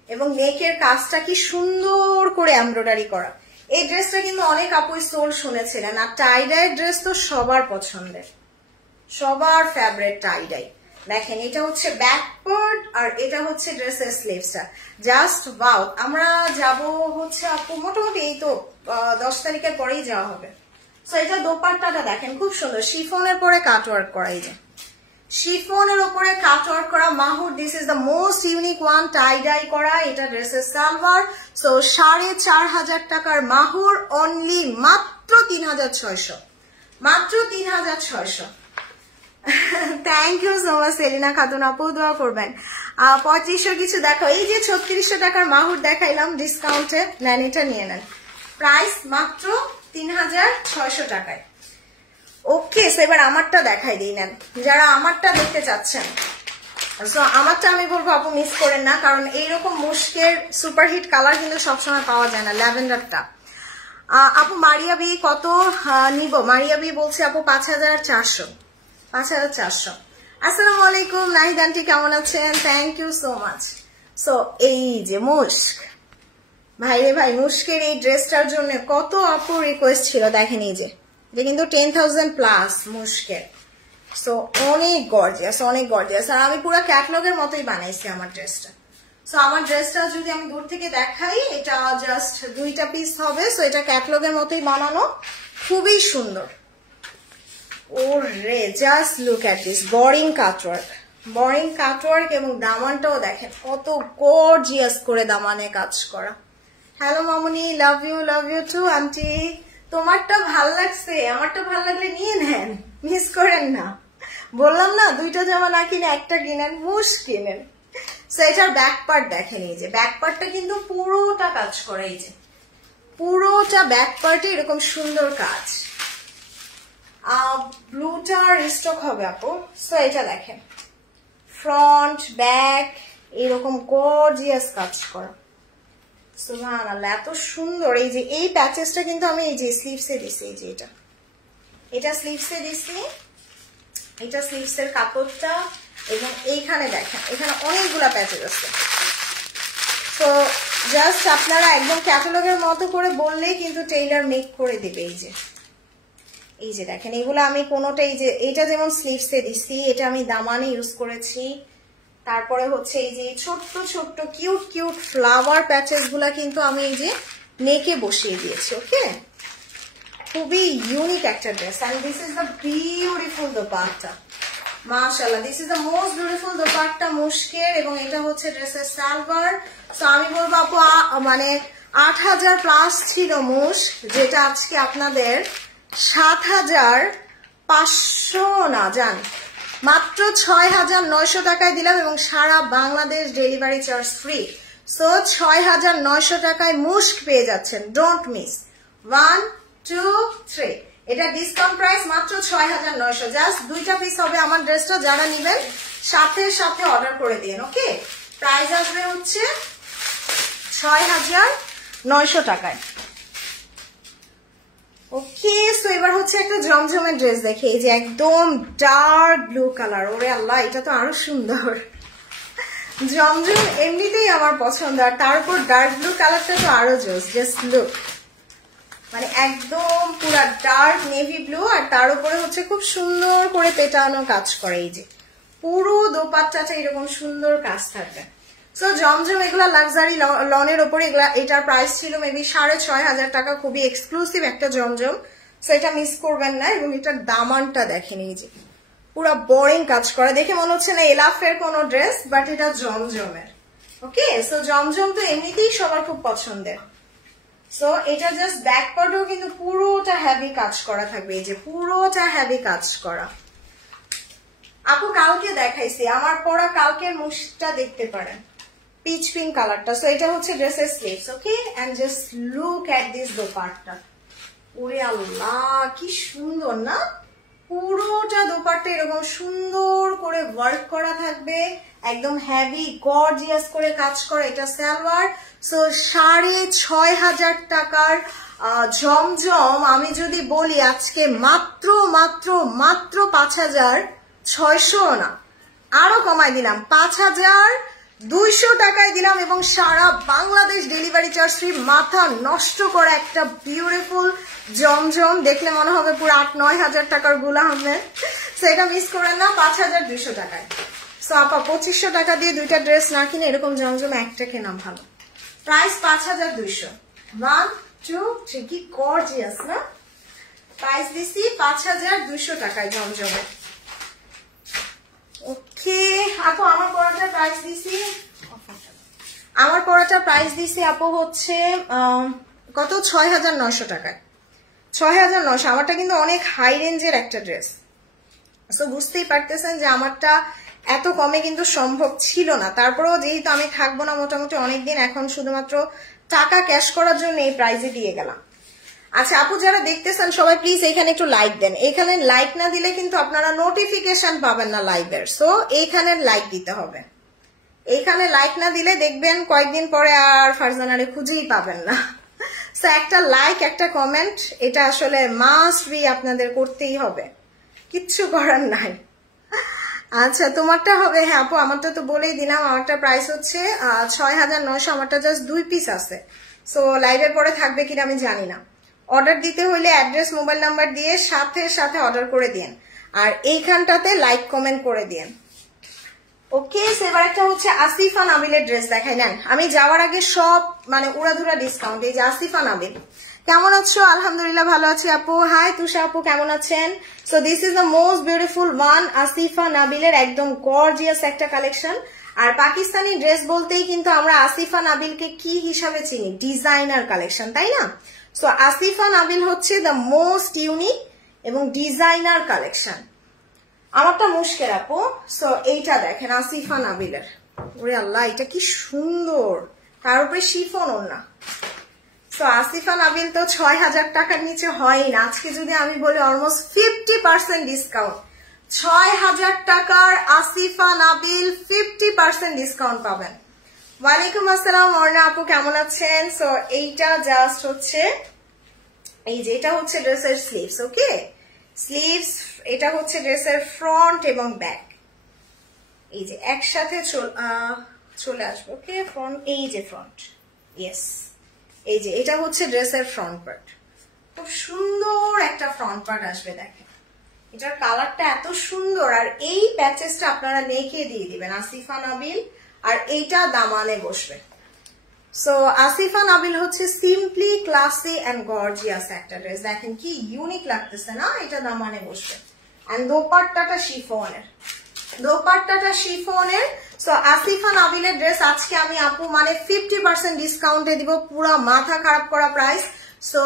এবং নেকের কাজটা কি সুন্দর করে এমব্রয়ডারি করা। এই ড্রেসটা কিন্তু অনেক আপুই সোল শুনেছিলেন। আর টাই ডাই ড্রেস তো সবার পছন্দের, সবার ফেভারিট টাই ডাই। দেখেন এটা হচ্ছে ব্যাক পার্ট আর এটা হচ্ছে ড্রেসের স্লিভসটা, জাস্ট ওয়াও। আমরা যাব হচ্ছে আপু মোটামুটি এই তো 10 তারিখের পরেই যাওয়া হবে। সো এটা দোপাট্টাটা দেখেন খুব সুন্দর, শিফনের পরে কাটওয়ার্ক করা, এই যে শিফনের উপরে কাটওয়ার্ক করা Mahur. This is the most unique one, tie dye করা। এটা ড্রেসের সালোয়ার। সো 4500 টাকার মাহুর, অনলি মাত্র 3600, মাত্র 3600। Thank you so much Selina Khatun আপু, দোয়া করবেন। 3500 কিছু দেখো। এই যে 3600 টাকার মাহুর দেখাইলাম ডিসকাউন্টে, নেন এটা নিয়ে নেন, প্রাইস মাত্র 3600 টাকায়। ওকে, এবার আমারটা দেখাই দিই, নেন যারা আমারটা দেখতে চাচ্ছেন। সো আমারটা আমি বলবো আপু মিস করেন না, কারণ এইরকম মুশকের সুপারহিট কালার কিন্তু সবসময় পাওয়া যায় না। ল্যাভেন্ডারটা আপু মারিয়াবি কত নিব? মারিয়াবি বলছে আপু 5400, 5400। আসসালামু আলাইকুম নাহিদ আন্টি, কেমন আছেন? Thank you so much. So এই যে মুশক, ভাই রে ভাই, মুশকের এই ড্রেসটার জন্য কত আপুর রিকোয়েস্ট ছিল। দেখেন এই যে কিন্তু 10,000 প্লাস মুশকের। সো অনেক গর্জিয়াস, অনেক গর্জিয়াস। আর আমি পুরো ক্যাটলগের মতোই বানাইছি আমার ড্রেসটা। সো আমার ড্রেসটা যদি আমি দূর থেকে দেখাই, এটা জাস্ট 2টা পিস হবে। সো এটা ক্যাটলগের মতোই বানানো, খুবই সুন্দর। ওরে just look at this boring cutwork, boring cutwork. এবং দামানটাও দেখেন কত গর্জিয়াস করে দামানে কাজ করা। Hello Mamuni, love you two aunty. তোমারটা ভাল লাগছে, আমারটা ভাল লাগলে নিয়ে নেন, মিস করেন না। বললাম না 2টা জামা না কিনে একটা কিনেন, মুশ কিনেন। সো এটার ব্যাক পার্ট দেখেন, এই যে ব্যাক পার্টটা কিন্তু পুরোটা কাজ করা, এই যে পুরোটা ব্যাক পার্টে এরকম সুন্দর কাজ। ব্লুটা রিস্টক হবে আপু। সো এটা দেখেন ফ্রন্ট ব্যাক এরকম গর্জিয়াস কাজ করা। সুবহানাল্লাহ, এত সুন্দর। এই যে এই প্যাচেসটা কিন্তু আমি এই যে স্লিভসে দিছি, এই যে এটা স্লিভসে দিছি, এটা স্লিভসের কাপড়টা, এবং এইখানে দেখেন এখানে অনেকগুলা প্যাচেস আছে। তো জাস্ট আপনারা একদম ক্যাটালগের মতো করে বললেই কিন্তু টেইলার মেক করে দিবে। এই যে দেখেন এগুলো আমি কোনোটা, এই যে এটা যেমন স্লিভসে দিছি, এটা আমি দামানে ইউজ করেছি। তারপরে হচ্ছে এই যে ছোট্ট ছোট্ট কিউট কিউট ফ্লাওয়ার প্যাচেস গুলা কিন্তু আমি এই যে নেকে বসিয়ে দিয়েছি। ওকে, খুবই ইউনিক একটা dress. And this is the beautiful dupatta, মাশাআল্লাহ, this is the most beautiful dupatta মুশকের, এবং এটা হচ্ছে ড্রেসের সালোয়ার। সো আমি বলবো আপু মানে ৮,০০০ প্লাস ছিল মুশক, যেটা আজকে আপনাদের ৭,৫০০ না জান, মাত্র ৬,৯০০ টাকায় দিলাম, এবং সারা Bangladesh delivery charge free. So ৬,৯০০ টাকায় মুশক পেয়ে যাচ্ছেন, ডোন্ট মিস। 1 2 3, এটা ডিসকাউন্ট প্রাইস মাত্র ৬,৯০০। জাস্ট 2টা পিস হবে আমার ড্রেসটা, যারা নেবেন সাথে সাথে অর্ডার করে দিন। ওকে, প্রাইস আসবে হচ্ছে ৬,৯০০ টাকায়। ওকে, সো এবার হচ্ছে একটা জমজমের ড্রেস দেখে, এই যে একদম ডার্ক ব্লু কালার। ওরে আল্লাহ, এটা তো আরো সুন্দর। জমজম এমনিতেই আমার পছন্দ, আর তার উপর ডার্ক ব্লু কালারটা তো আরো জোস। জাস্ট লুক, মানে একদম পুরা ডার্ক নেভি ব্লু, আর তার উপরে হচ্ছে খুব সুন্দর করে পেটানো কাজ করে। এই যে পুরো দোপাট্টাটা এরকম সুন্দর কাজ থাকবে। সো জমজম এগুলা লাক্সারি লনের ওপরে, এটার প্রাইস ছিল মেবি ৬,৫০০ টাকা, খুবই এক্সক্লুসিভ একটা জমজম। সো এটা মিস করবেন না। এবং এটার দামানটা দেখেন, এই যে পুরা বোরিং কাজ করে, দেখে মনে হচ্ছে না এলাফের কোনো ড্রেস, বাট এটা জমজমের। ওকে, সো জমজম তো এমনিতেই সবার খুব পছন্দের। সো এটা জাস্ট ব্যাক পার্টও কিন্তু পুরোটা হেভি কাজ করা থাকবে, এই যে পুরোটা হেভি কাজ করা। আপু কালকে দেখাইছি, আমার পরা কালকের মুশটা দেখতে পারেন, পিচ পিঙ্ক কালারটা। সো এটা হচ্ছে ড্রেসের sleeves. Okay, and just look at this dupatta. ওরে আল্লাহ, কি সুন্দর না, পুরোটা দোপাট্টা এরকম সুন্দর করে ওয়ার্ক করা থাকবে, একদম হেভি গর্জিয়াস করে কাজ করা। এটা সালোয়ার। সো ৬,৫০০ টাকার জমজম আমি যদি বলি আজকে মাত্র মাত্র মাত্র ৫,৬০০ না, আরো কমাই দিলাম, ৫,২০০ টাকায় দিলাম, এবং সারা বাংলাদেশ ডেলিভারি চার্জ ফ্রি। মাথা নষ্ট করা একটা বিউটিফুল জমজম, দেখলে মনে হবে পুরো ৮-৯ হাজার টাকার গুলা হবে। সো এটা মিস করেন না, ৫,২০০ টাকায়। সো আপা ২৫০০ টাকা দিয়ে 2টা ড্রেস না কিনে এরকম জমজম একটা কেনা ভালো। প্রাইস ৫,২০০। 1 2 3, কি গর্জিয়াস না, প্রাইস দিছি ৫,২০০ টাকায় জমজমে। ওকে আপু, আমার পড়াটার প্রাইস দিছি আপু হচ্ছে কত, ৬,৯০০ টাকায়। ৬,৯০০। আমারটা কিন্তু অনেক হাই রেঞ্জের একটা ড্রেস। সো বুঝতেই পারতেছেন যে আমারটা এত কমে কিন্তু সম্ভব ছিল না। তারপরেও যেহেতু আমি থাকবো না মোটামুটি অনেকদিন, এখন শুধুমাত্র টাকা ক্যাশ করার জন্য এই প্রাইজে দিয়ে গেলাম। আচ্ছা আপু, যারা দেখতেছেন সবাই প্লিজ এখানে একটু লাইক দেন। এখানে লাইক না দিলে কিন্তু আপনারা নোটিফিকেশন পাবেন না লাইভের। সো এইখানে লাইক দিতে হবে। এইখানে লাইক না দিলে দেখবেন কয়েকদিন পরে আর ফারজানারে খুঁজেই পাবেন না। সো একটা লাইক, একটা কমেন্ট, এটা আসলে মাস্ট বি, আপনাদের করতেই হবে, কিচ্ছু করার নাই। আচ্ছা তোমারটা হবে, হ্যাঁ আপু আমারটা তো বলেই দিলাম, আমারটা প্রাইস হচ্ছে ৬,৯০০। আমারটা জাস্ট 2 পিস আছে। সো লাইভের পরে থাকবে কিনা আমি জানি না। অর্ডার দিতে হইলে অ্যাড্রেস, মোবাইল নাম্বার দিয়ে সাথে সাথে অর্ডার করে দিন, আর এইখানটাতে লাইক কমেন্ট করে দিন। ওকে, এবার একটা হচ্ছে আসিফা নাবিলের ড্রেস দেখাই নেন। আমি যাওয়ার আগে সব মানে উড়াধুরা ডিসকাউন্ট। এই যে আসিফা নাবিল, কেমন আছো? আলহামদুলিল্লাহ ভালো আছি আপু। হাই তুষা আপু, কেমন আছেন? So this is the most beautiful one, Asifa নাবিলের একদম গর্জিয়াস একটা কালেকশন। আর পাকিস্তানি ড্রেস বলতেই কিন্তু আমরা আসিফা নাবিলকে কি হিসাবে চিনি? ডিজাইনার কালেকশন, তাই না? সো আসিফা নাবিল হচ্ছে দ্য মোস্ট ইউনিক এবং ডিজাইনার কালেকশন। আমারটা মুশকের আপু। সো এইটা দেখেন আসিফা নাবিলের, ওরে আল্লাহ এটা কি সুন্দর, তার উপরে শিফন ওড়না। সো আসিফা নাবিল তো ৬,০০০ টাকার নিচে হয় না। আজকে যদি আমি বলি অলমোস্ট 50% ডিসকাউন্ট, 6000 টাকার আসিফা নাবিল 50% ডিসকাউন্ট পাবেন। ওয়ালাইকুম আসসালাম অর্ণা আপু, কেমন আছেন? সো এইটা জাস্ট হচ্ছে এই যে এটা হচ্ছে ড্রেসের স্লিভস। ওকে, স্লিভস, এটা হচ্ছে ড্রেসের ফ্রন্ট এবং ব্যাক। এই যে একসাথে চলে আসবে। ওকে, ফ্রন্ট, এই যে ফ্রন্ট, ইয়েস, এই যে এটা হচ্ছে ড্রেসের ফ্রন্ট পার্ট। খুব সুন্দর একটা ফ্রন্ট পার্ট আসবে। দেখেন এটার কালারটা এত সুন্দর, আর এই প্যাচেসটা আপনারা নেকে দিয়ে দিবেন আসিফা নাবিল, আর এইটা দামানে বসবে। সো আসিফা নাবিল হচ্ছে সিম্পলি ক্লাসি এন্ড গর্জিয়াস একটা ড্রেস। দেখেন কি ইউনিক লাগতেছে না? এটা দামানে বসবে। এন্ড দোপাট্টাটা শিফনের, দোপাট্টাটা শিফনের। সো আসিফা নাবিলের ড্রেস আজকে আমি আপু মানে 50% ডিসকাউন্টে দিব, পুরা মাথা খারাপ করা প্রাইস। সো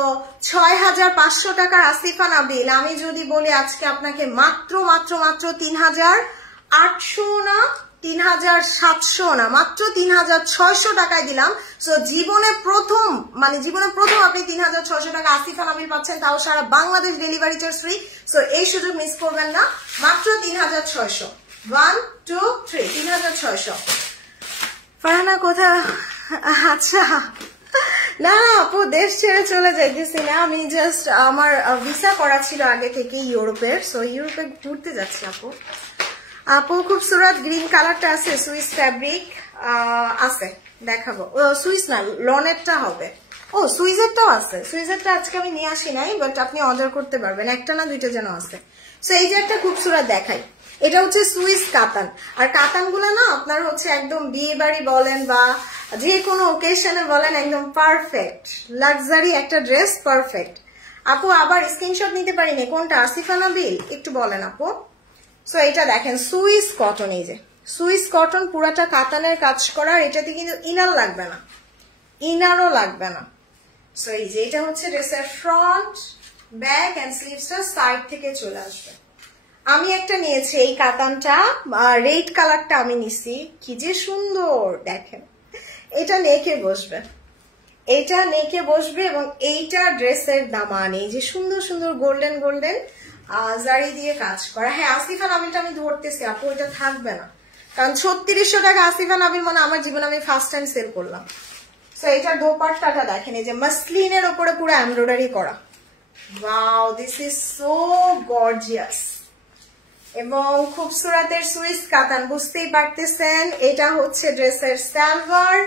6500 টাকার আসিফা নাবিল আমি যদি বলি আজকে আপনাকে মাত্র মাত্র মাত্র 3800 না 3700 না, মাত্র 3600 টাকায় দিলাম। সো জীবনে প্রথম আপনি 3600 টাকা আসিফা নাবিল পাচ্ছেন, তাও সারা Bangladesh delivery charge free. So এই সুযোগ মিস করবেন না, মাত্র 3600। 1 2 3 3600। ফারহানা কোথা? আচ্ছা, না আপু দেশ ছেড়ে চলে যাইতেছি না, আমি জাস্ট আমার ভিসা করা ছিল আগে থেকে ইউরোপের। সো ইউরোপে ঘুরতে যাচ্ছি আপু। আপু খুবসুরত গ্রিন কালারটা আছে, সুইস ফ্যাব্রিক আছে, দেখাবো। সুইস না, লনেরটা হবে। ও সুইজেরটাও আছে, সুইজেরটা আজকে আমি নিয়ে আসি নাই, বাট আপনি অর্ডার করতে পারবেন, একটা না দুইটা যেন আছে। সো এই যে একটা খুবসুরত দেখাই, এটা হচ্ছে সুইস কাতান। আর কাতান গুলা না আপনার হচ্ছে একদম বিয়ে বাড়ি বলেন বা যে কোনো ওকেশনে বলেন, একদম পারফেক্ট লাক্সারি একটা ড্রেস, পারফেক্ট। আপু আবার স্ক্রিনশট নিতে পারিনি, কোনটা আসিফা নাবিল একটু বলেন আপু। সো এটা দেখেন সুইস কটন, এই যে সুইস কটন পুরাটা কাতানের কাজ করা, এটাতে কিন্তু ইনার লাগবে না, ইনারও লাগবে না। সো এই যে এটা হচ্ছে ড্রেসের ফ্রন্ট, ব্যাক এন্ড স্লিভসটা সাইড থেকে চলে আসবে। আমি একটা নিয়েছি এই কাতানটা, রেড কালারটা আমি নিছি, কি যে সুন্দর দেখেন। এটা নেকে বসবে, এটা নেকে বসবে, এবং এইটা ড্রেসের দামান, এই যে সুন্দর সুন্দর গোল্ডেন গোল্ডেন জারি দিয়ে কাজ করা। হ্যাঁ আসিফা নাবিলটা আমি ধরতেছি আপু, এটা থাকবে না, কারণ 3600 টাকা আসিফা নাবিল মানে আমার জীবনে আমি ফার্স্ট টাইম সেল করলাম। সো এটার দোপাট্টাটা দেখেন, এই যে মাসলিনের উপরে পুরো এমব্রয়ডারি করা। Wow, this is so gorgeous. এবং খুবসুরতের সুইস কাতান, বুঝতেই পারতেছেন। এটা হচ্ছে ড্রেসের সালোয়ার।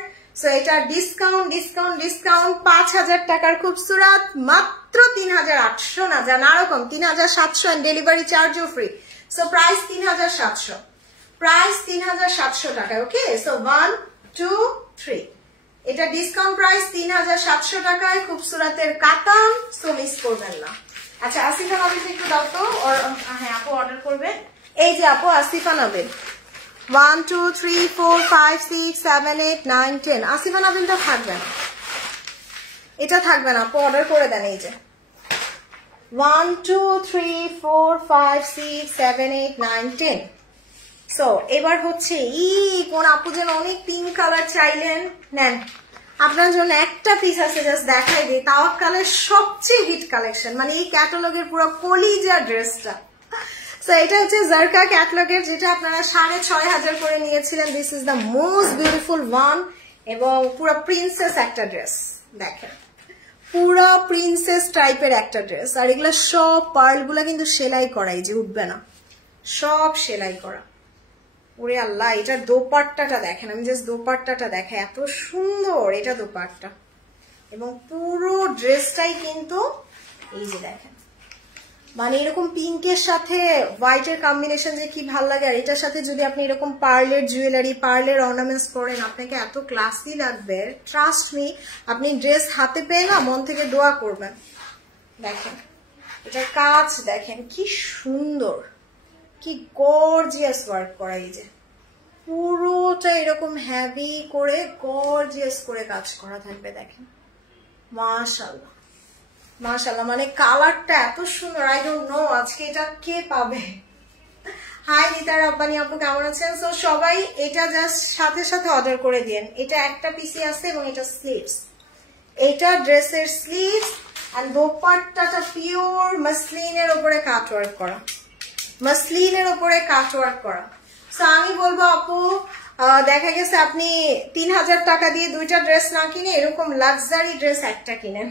সো এটা ডিসকাউন্ট ডিসকাউন্ট ডিসকাউন্ট 5000 টাকার খুবসুরত মাত্র 3800 না, জান আরকম 3700 এন্ড ডেলিভারি চার্জও ফ্রি। সো প্রাইস 3700, প্রাইস 3700 টাকায়। ওকে, সো 1 2 3 এটা ডিসকাউন্ট প্রাইস 3700 টাকায় খুবসুরতের কাতান। সো মিস করবেন না। আচ্ছা আসিফা নাবিল একটু দাও তো, হ্যাঁ আপু অর্ডার করবে। এই যে আপু আসিফা নাবিল 1 2 3 4 5 6 7 8 9 10। আসিফা নাবিলটা থাকবে না, এটা থাকবে না আপু, অর্ডার করে দেন। এই যে 1 2 3 4 5 6 7 8 9 10। সো এবার হচ্ছে কোন আপু যেন অনেক পিঙ্ক কালার চাইলেন, নেন আপনার জন্য একটা পিস আছে, জাস্ট দেখাই দিই। তাওয়াক্কালের সবচেয়ে হিট কালেকশন, মানে এই ক্যাটালগের পুরো কলিজা ড্রেসটা। সো এটা হচ্ছে জারকা ক্যাটালগের, যেটা আপনারা 6500 করে নিয়েছিলেন। This is the most beautiful one, এবং পুরো প্রিন্সেস একটা ড্রেস। দেখেন পুরো প্রিন্সেস টাইপের একটা ড্রেস, আর এগুলো সব পার্ল গুলা কিন্তু সেলাই করা, এই যে উঠবে না, সব সেলাই করা। ওরে আল্লাহ, এটার দোপাট্টাটা দেখেন, আমি জাস্ট দোপাট্টাটা দেখে এত সুন্দর এটা দোপাট্টা, এবং পুরো ড্রেসটাই কিন্তু এই যে দেখেন, মানে এরকম পিঙ্কের সাথে হোয়াইটের কম্বিনেশন যে কি ভাল লাগে। আর এটার সাথে যদি আপনি এরকম পার্লের জুয়েলারি, পার্লের অর্নামেন্টস পরেন, আপনাকে এত ক্লাসি লাগবে, ট্রাস্ট মি। আপনি ড্রেস হাতে পেয়ে না মন থেকে দোয়া করবেন। দেখেন এটার কাজ দেখেন কি সুন্দর, কি গর্জিয়াস ওয়ার্ক করা, এই যে পুরোটা এরকম হেভি করে গর্জিয়াস করে কাজ করা থাকবে। দেখেন মাশাআল্লাহ মাশাআল্লাহ, মানে কালারটা এত সুন্দর। আই ডোন্ট নো আজকে এটা কে পাবে। হাই নিতা রাব্বানি আপু, কেমন আছেন? সো সবাই এটা জাস্ট সাথে সাথে অর্ডার করে দিন। এটা একটা পিসি আছে, এবং এটা স্লিভস, এটা ড্রেসের স্লিভস, আর দোপাট্টাটা পিওর মাসলিনের উপরে কাট ওয়ার্ক করা। মাসলিনের উপরে কাটওয়ার্ক করা। সো আমি বলবো আপু, দেখা গেছে আপনি 3000 টাকা দিয়ে দুইটা ড্রেস না কিনে এরকম লাক্সারি ড্রেস একটা কিনেন।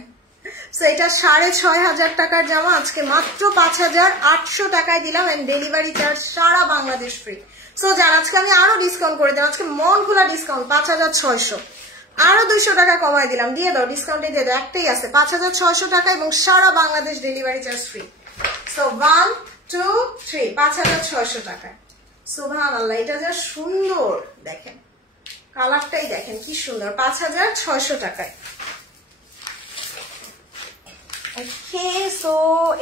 সো এটা 6500 টাকার জামা আজকে মাত্র 5800 টাকায় দিলাম, এন্ড ডেলিভারি চার্জ সারা বাংলাদেশ ফ্রি। সো যার আজকে আমি আরো ডিসকাউন্ট করে দিলাম, আজকে মন খোলা ডিসকাউন্ট 5600, আরো 200 টাকা কমাই দিলাম, দিয়ে দাও ডিসকাউন্টে দিয়ে দাও, একটাই আছে 5600 টাকা এবং সারা Bangladesh delivery charge free. So 1 2 3 5600 টাকায়। সুবহানাল্লাহ, এটা যা সুন্দর দেখেন, কালারটাই দেখেন কি সুন্দর, 5600 টাকায়। ওকে, সো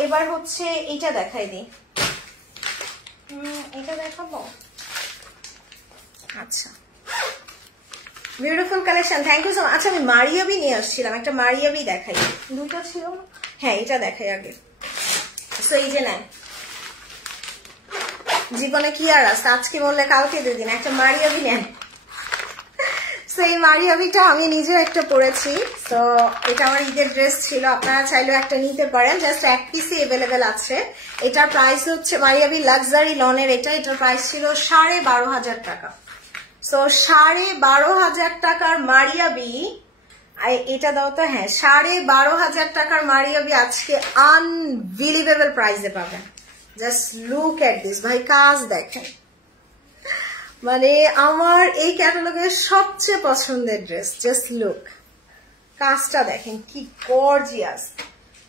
এবার হচ্ছে এটা দেখাই দিই, এটা দেখাবো। আচ্ছা, beautiful collection, thank you so much. আচ্ছা, আমি মারিয়াবি নিয়ে আসছিলাম, একটা মারিয়াবি দেখাই, দুটো ছিল না, হ্যাঁ এটা দেখাই আগে। সো এই যে নেন, জীবনে কি আর আছে, আজকে বললে কালকে দুদিন, একটা মারিয়াবি নেন। সো এই মারিয়াবিটা আমি নিজে একটা পরেছি, তো এটা আমার ঈদের ড্রেস ছিল, আপনারা চাইলেও একটা নিতে পারেন, জাস্ট এক পিসই অ্যাভেলেবেল আছে। এটার প্রাইস হচ্ছে মারিয়াবি লাক্সারি লনের, এটার প্রাইস ছিল 12500 টাকা। সো 12500 টাকার মারিয়াবি, এটা দাও তো, হ্যাঁ 12500 টাকার মারিয়াবি আজকে আনবিলিভেবল প্রাইসে পাবেন। জাস্ট লুক এট দিস, ভাই কাজ দেখেন, মানে আমার এই ক্যাটালগের সবচেয়ে পছন্দের ড্রেস। জাস্ট লুক, কাজটা দেখেন কি গর্জিয়াস।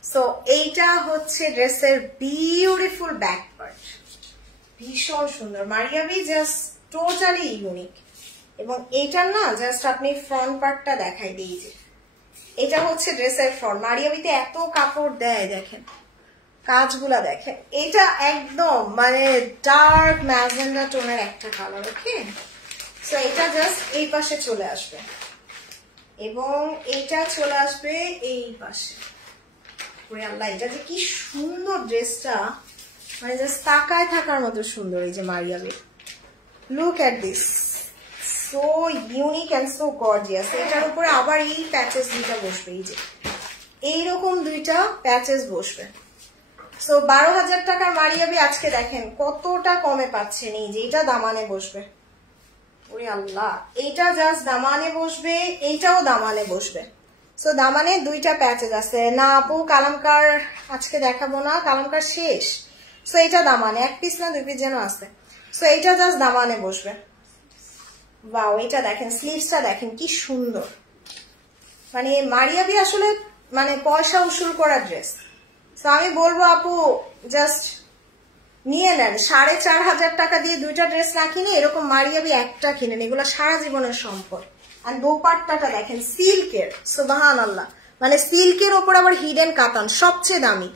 সো এইটা হচ্ছে ড্রেসের বিউটিফুল ব্যাক পার্ট, ভীষণ সুন্দর মারিয়াবি, জাস্ট টোটালি ইউনিক। এবং এইটার না জাস্ট আপনি ফ্রন্ট পার্টটা দেখাই দিই, যে এটা হচ্ছে ড্রেসের ফ্রন্ট। মারিয়াবিতে এত কাপড় দেয়, দেখেন কাজগুলা দেখেন, এটা একদম মানে ডার্ক ম্যাজেন্ডা টোনের একটা কালার। ওকে, সো এটা জাস্ট এই পাশে চলে আসবে এবং এটা চলে আসবে এই পাশে। ওরে আল্লাহ, এটা যে কি সুন্দর ড্রেসটা, মানে জাস্ট তাকায় থাকার মতো সুন্দর। এই যে MariaB, look at this, so unique and so gorgeous. এটার উপরে আবার এই প্যাচেস দুইটা বসবে, এই যে এইরকম দুইটা প্যাচেস বসবে। সো 12000 টাকার মারিয়াবি আজকে দেখেন কতটা কমে পাচ্ছেন। এই যে এটা দামানে বসবে, ওরে আল্লাহ, এইটা জাস্ট দামানে বসবে, এইটাও দামানে বসবে। সো দামানে দুইটা প্যাচেস আছে না আপু, কালামকার আজকে দেখাবো না, কালামকার শেষ। সো এটা দামানে, এক পিস না দুই পিস যেন আছে। সো এইটা জাস্ট দামানে বসবে। ওয়াও, এটা দেখেন স্লিভসটা দেখেন কি সুন্দর, মানে মারিয়াবি আসলে মানে পয়সা উসুল করা ড্রেস। তো আমি বলবো আপু জাস্ট নিয়ে নেন, 4500 টাকা দিয়ে দুইটা ড্রেস না কিনে এরকম মারিয়াবি একটা কিনেন, এগুলো সারা জীবনের সম্পদ। আর দোপাট্টাটা দেখেন সিল্কের, সুবহানাল্লাহ, মানে সিল্কের ওপর আবার হিডেন কাতান, সবচেয়ে দামি,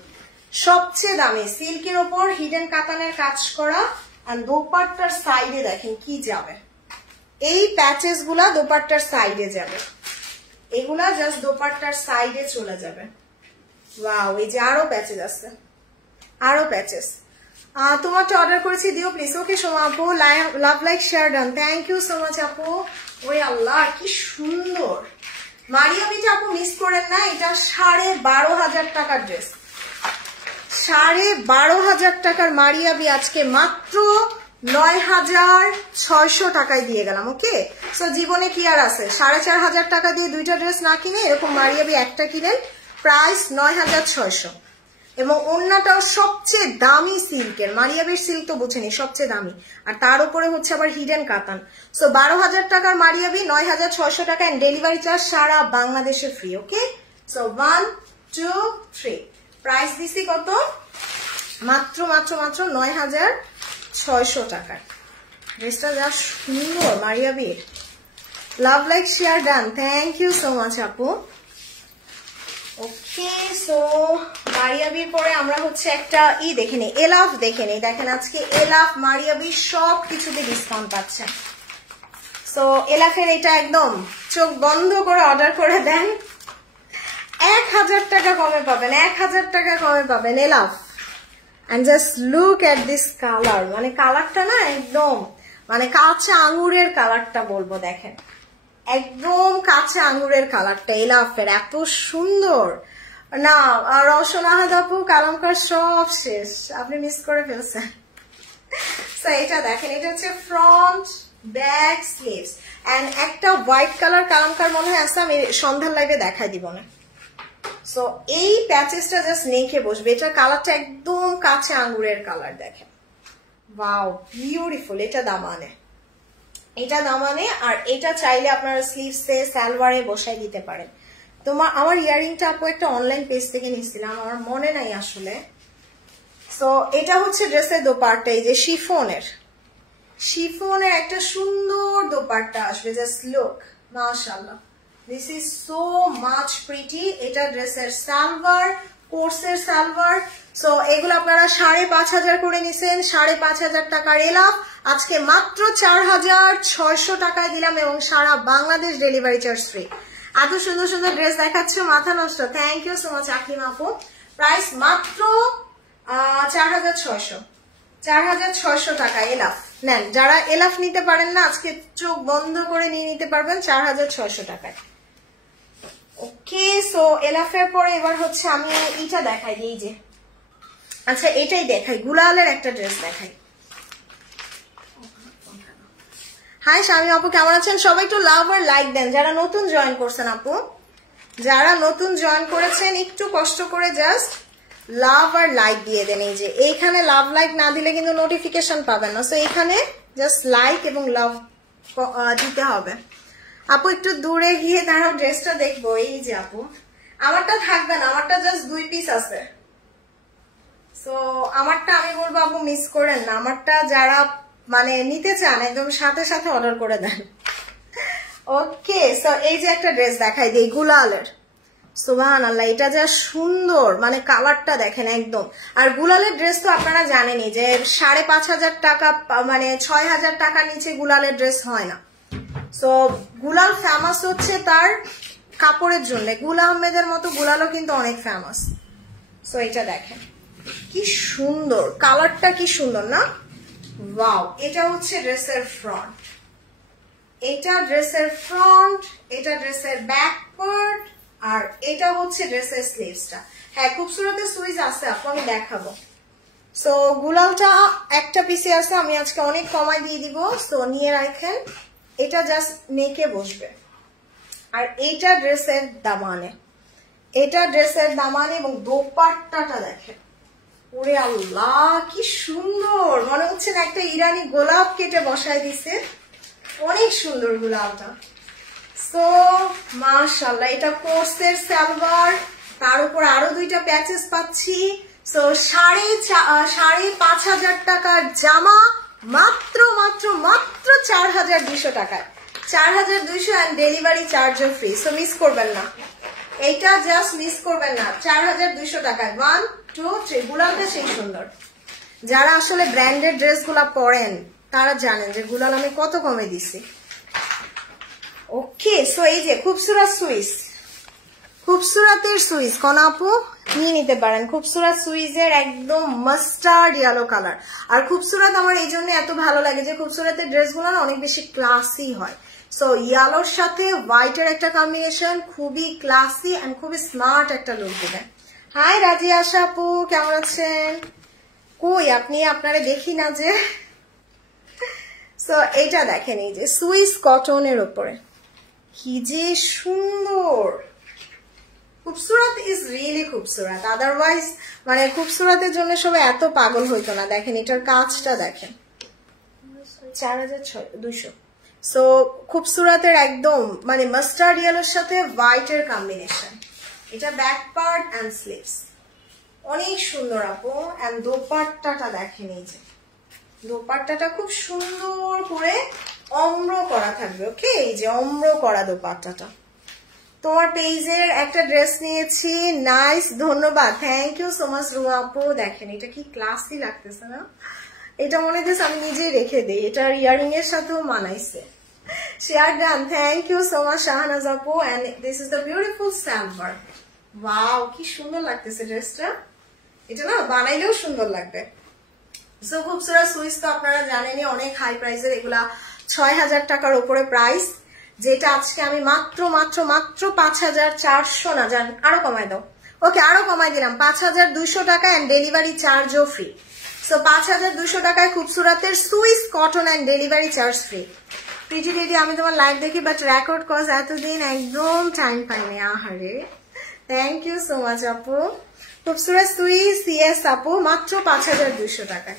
সবচেয়ে দামি সিল্কের ওপর হিডেন কাতানের কাজ করা। আর দোপাট্টার সাইডে দেখেন কি যাবে, এই প্যাচেস গুলা দোপাট্টার সাইডে যাবে, এগুলা জাস্ট দোপাট্টার সাইডে চলে যাবে। ওয়াও, এই যে আরো প্যাচেস আছে, আরো প্যাচেস। তোমারটা অর্ডার করেছি, দিও প্লিজ। ওকে সোমা আপু, love like share done, thank you so much আপু। ওই আল্লাহ কি সুন্দর মারিয়াবিটা, আপু মিস করেন না, এটা 12500 টাকার ড্রেস, 12500 টাকার মারিয়াবি আজকে মাত্র 9600 টাকায় দিয়ে গেলাম। ওকে, সো জীবনে কি আর আছে, 4500 টাকা দিয়ে দুইটা ড্রেস না কিনে এরকম মারিয়াবি একটা কিনেন, প্রাইস 9600। এবং ওন্নাটাও সবচেয়ে দামি সিল্কের, মারিয়াবির সিল্ক তো বুঝেনি সবচেয়ে দামি, আর তার উপরে হচ্ছে আবার হিডেন কাতান। সো 12000 টাকার মারিয়াবি 9600 টাকা, এন্ড ডেলিভারি চার্জ সারা বাংলাদেশে ফ্রি। ওকে, সো 1 2 3 প্রাইস দিছি কত, মাত্র মাত্র মাত্র 9600 টাকার ড্রেসটা যা সুন্দর মারিয়াবির। Love like share done, thank you so much আপু। ওকে, সো মারিয়াবির পরে আমরা হচ্ছে একটা দেখে নিই, এলাফ দেখে নিই। দেখেন আজকে এলাফ মারিয়াবির সব কিছুতে ডিসকাউন্ট পাচ্ছেন। সো এলাফের এটা একদম চোখ বন্ধ করে অর্ডার করে দেন, 1000 টাকা কমে পাবেন, 1000 টাকা কমে পাবেন Elaf. And just look at this colour, মানে কালারটা না একদম মানে কাঁচা আঙুরের কালারটা বলবো, দেখেন একদম কাঁচা আঙুরের কালারটা এলাফের, এত সুন্দর না। রওশন আহাদ আপু, কালামকার সব শেষ, আপনি মিস করে ফেলছেন। সো এটা দেখেন, এটা হচ্ছে ফ্রন্ট ব্যাক স্লিভস এন্ড একটা হোয়াইট কালার কালামকার মনে হয় আছে, আমি সন্ধ্যার লাইভে দেখাই দিব না। সো এই প্যাচেসটা জাস্ট নেকে বসবে, এটার কালারটা একদম কাঁচা আঙ্গুরের কালার দেখেন, ওয়াও বিউটিফুল। এটা দামানে, এটা দামানে, আর এটা চাইলে আপনারা স্লিভসে সালোয়ারে বসাই দিতে পারেন। আমার ইয়ারিংটা আপু একটা অনলাইন পেজ থেকে নিয়েছিলাম, আমার মনে নাই আসলে। সো এটা হচ্ছে ড্রেসের দোপাট্টা, এই যে শিফনের একটা সুন্দর দোপাট্টা আসবে, জাস্ট লুক মাশাআল্লাহ, this is so much pretty. এটা ড্রেসের সালোয়ার, কোর্সের সালোয়ার। সো এগুলো আপনারা 5,500 করে নিছেন, 5,500 টাকার এলাফ আজকে মাত্র 4,600 টাকায় দিলাম, এবং সারা বাংলাদেশ ডেলিভারি চার্জ ফ্রি। এত সুন্দর সুন্দর ড্রেস দেখাচ্ছে, মাথা নষ্ট। Thank you so much Aklima আপু। প্রাইস মাত্র 4,600 টাকা এলাফ নেন। যারা এলাফ নিতে পারেন না আজকে চোখ বন্ধ করে নিয়ে নিতে পারবেন 4,600 টাকায়। ওকে, সো এলাফের পরে এবার হচ্ছে আমি এইটা দেখাই দিই, যে আচ্ছা এটাই দেখাই, গুলালের একটা ড্রেস দেখাই। হাই শামি আপু, কেমন আছেন? সবাই একটু লাভ আর লাইক দেন যারা নতুন জয়েন করছেন। আপু যারা নতুন জয়েন করেছেন একটু কষ্ট করে জাস্ট লাভ আর লাইক দিয়ে দেন। এই যে এইখানে লাভ লাইক না দিলে কিন্তু নোটিফিকেশন পাবেন না, সো এখানে জাস্ট লাইক এবং লাভ দিতে হবে। আপু একটু দূরে গিয়ে দাঁড়াও, ড্রেসটা দেখবো। এই যে আপু আমারটা থাকবে না, আমারটা জাস্ট 2 পিস আছে। সো আমারটা আমি বলবো আপু মিস করেন না, আমারটা যারা মানে নিতে চান একদম সাথে সাথে অর্ডার করে দেন। ওকে, সো এই যে একটা ড্রেস দেখাই দিই গুলালের, সুবহানাল্লাহ, এটা যা সুন্দর, মানে কালারটা দেখেন একদম। আর গুলালের ড্রেস তো আপনারা জানেনই যে 5,500 টাকা মানে 6,000 টাকা নিচে গুলালের ড্রেস হয় না। সো গুলাল ফেমাস হচ্ছে তার কাপড়ের জন্য, গুল আহমেদের মতো গুলালও কিন্তু অনেক ফেমাস। সো এটা দেখেন কি সুন্দর, কালারটা কি সুন্দর না, ওয়াও। এটা হচ্ছে ড্রেসের ফ্রন্ট, এটা ড্রেসের ফ্রন্ট, এটা ড্রেসের ব্যাক পার্ট, আর এটা হচ্ছে ড্রেসের স্লিভসটা। হ্যাঁ খুবসুরতের সুইচ আছে আপু, আমি দেখাবো। সো গুলালটা একটা পিসে আছে, আমি আজকে অনেক কমাই দিয়ে দিব, সো নিয়ে রাখেন। এটা জাস্ট নেকে বসবে, আর এইটা ড্রেসের দামানে, এটা ড্রেসের দামানে, এবং দোপাট্টাটা দেখেন, ওরে আল্লাহ কি সুন্দর, মনে হচ্ছে না একটা ইরানি গোলাপ কেটে বসায় দিছে, অনেক সুন্দর গোলাপটা। সো মাশাআল্লাহ, এটা কোর্সের সালোয়ার, তার উপর আরো 2টা প্যাচেস পাচ্ছি। সো 5,500 টাকার জামা মাত্র মাত্র মাত্র 4,200 টাকায়, 4,200 এন্ড ডেলিভারি চার্জও ফ্রি। সো মিস করবেন না, এইটা জাস্ট মিস করবেন না, 4,200 টাকায়। 1 2 3 গুলালটা সেই সুন্দর। যারা আসলে ব্র্যান্ডেড ড্রেস গুলা পরেন তারা জানেন যে গুলাল আমি কত কমে দিছি। ওকে, সো এই যে খুবসুরত সুইস, খুবসুরতের সুইস কোন আপু নিয়ে নিতে পারেন। খুবসুরত সুইজের একদম মাস্টার্ড ইয়েলো কালার। আর খুবসুরত আমার এই জন্য এত ভালো লাগে যে খুবসুরতের ড্রেসগুলো না অনেক বেশি ক্লাসি হয়। সো ইয়েলোর সাথে হোয়াইটের একটা কম্বিনেশন খুবই ক্লাসি এন্ড খুবই স্মার্ট একটা লুক দেবে। হাই রাজিয়া আশা আপু, কেমন আছেন? কই আপনি, আপনারা দেখি না যে। সো এইটা দেখেন, এই যে সুইস কটনের উপরে কি যে সুন্দর। খুবসুরত ইজ রিয়েলি খুবসুরত, আদারওয়াইজ মানে খুবসুরতের জন্য সবাই এত পাগল হইতো না। দেখেন এটার কাজটা দেখেন, 4,200। সো খুবসুরতের একদম মানে মাস্টার্ড ইয়েলোর সাথে হোয়াইটের কম্বিনেশন। এটা ব্যাক পার্ট এন্ড স্লিভস, অনেক সুন্দর আপু। এন্ড দোপাট্টাটা দেখেন, এই যে দোপাট্টাটা খুব সুন্দর করে অম্র করা থাকবে। ওকে, এই যে অম্র করা দোপাট্টাটা। তোমার পেজের একটা ড্রেস নিয়েছি, নাইস, ধন্যবাদ, thank you so much Ruma আপু। দেখেন এটা কি ক্লাসি লাগতেছে না, এটা মনে হচ্ছে আমি নিজেই রেখে দিই, এটার ইয়ারিং এর সাথেও মানাইছে। Share done, thank you so much Shahnaz আপু। And this is the beautiful salwar, wow কি সুন্দর লাগতেছে ড্রেসটা। এটা না বানাইলেও সুন্দর লাগবে। সো খুবসুরত সুইস তো আপনারা জানেনই অনেক হাই প্রাইসের, এগুলা 6,000 টাকার উপরে প্রাইস, যেটা আজকে আমি মাত্র মাত্র মাত্র 5,400 না, জান আরো কমাই দাও। ওকে, আরো কমাই দিলাম, 5,200 টাকা এন্ড ডেলিভারি চার্জও ফ্রি। সো 5200 টাকায় খুবসুরতের Swiss cotton and delivery charge free. Pretty lady আমি তোমার লাইভ দেখি বাট রেকর্ড কজ এতদিন একদম টাইম পাইনি। আহারে থ্যাংক ইউ সো মাচ আপু। খুবসুরত সুইস ইয়েস আপু মাত্র 5200 টাকায়।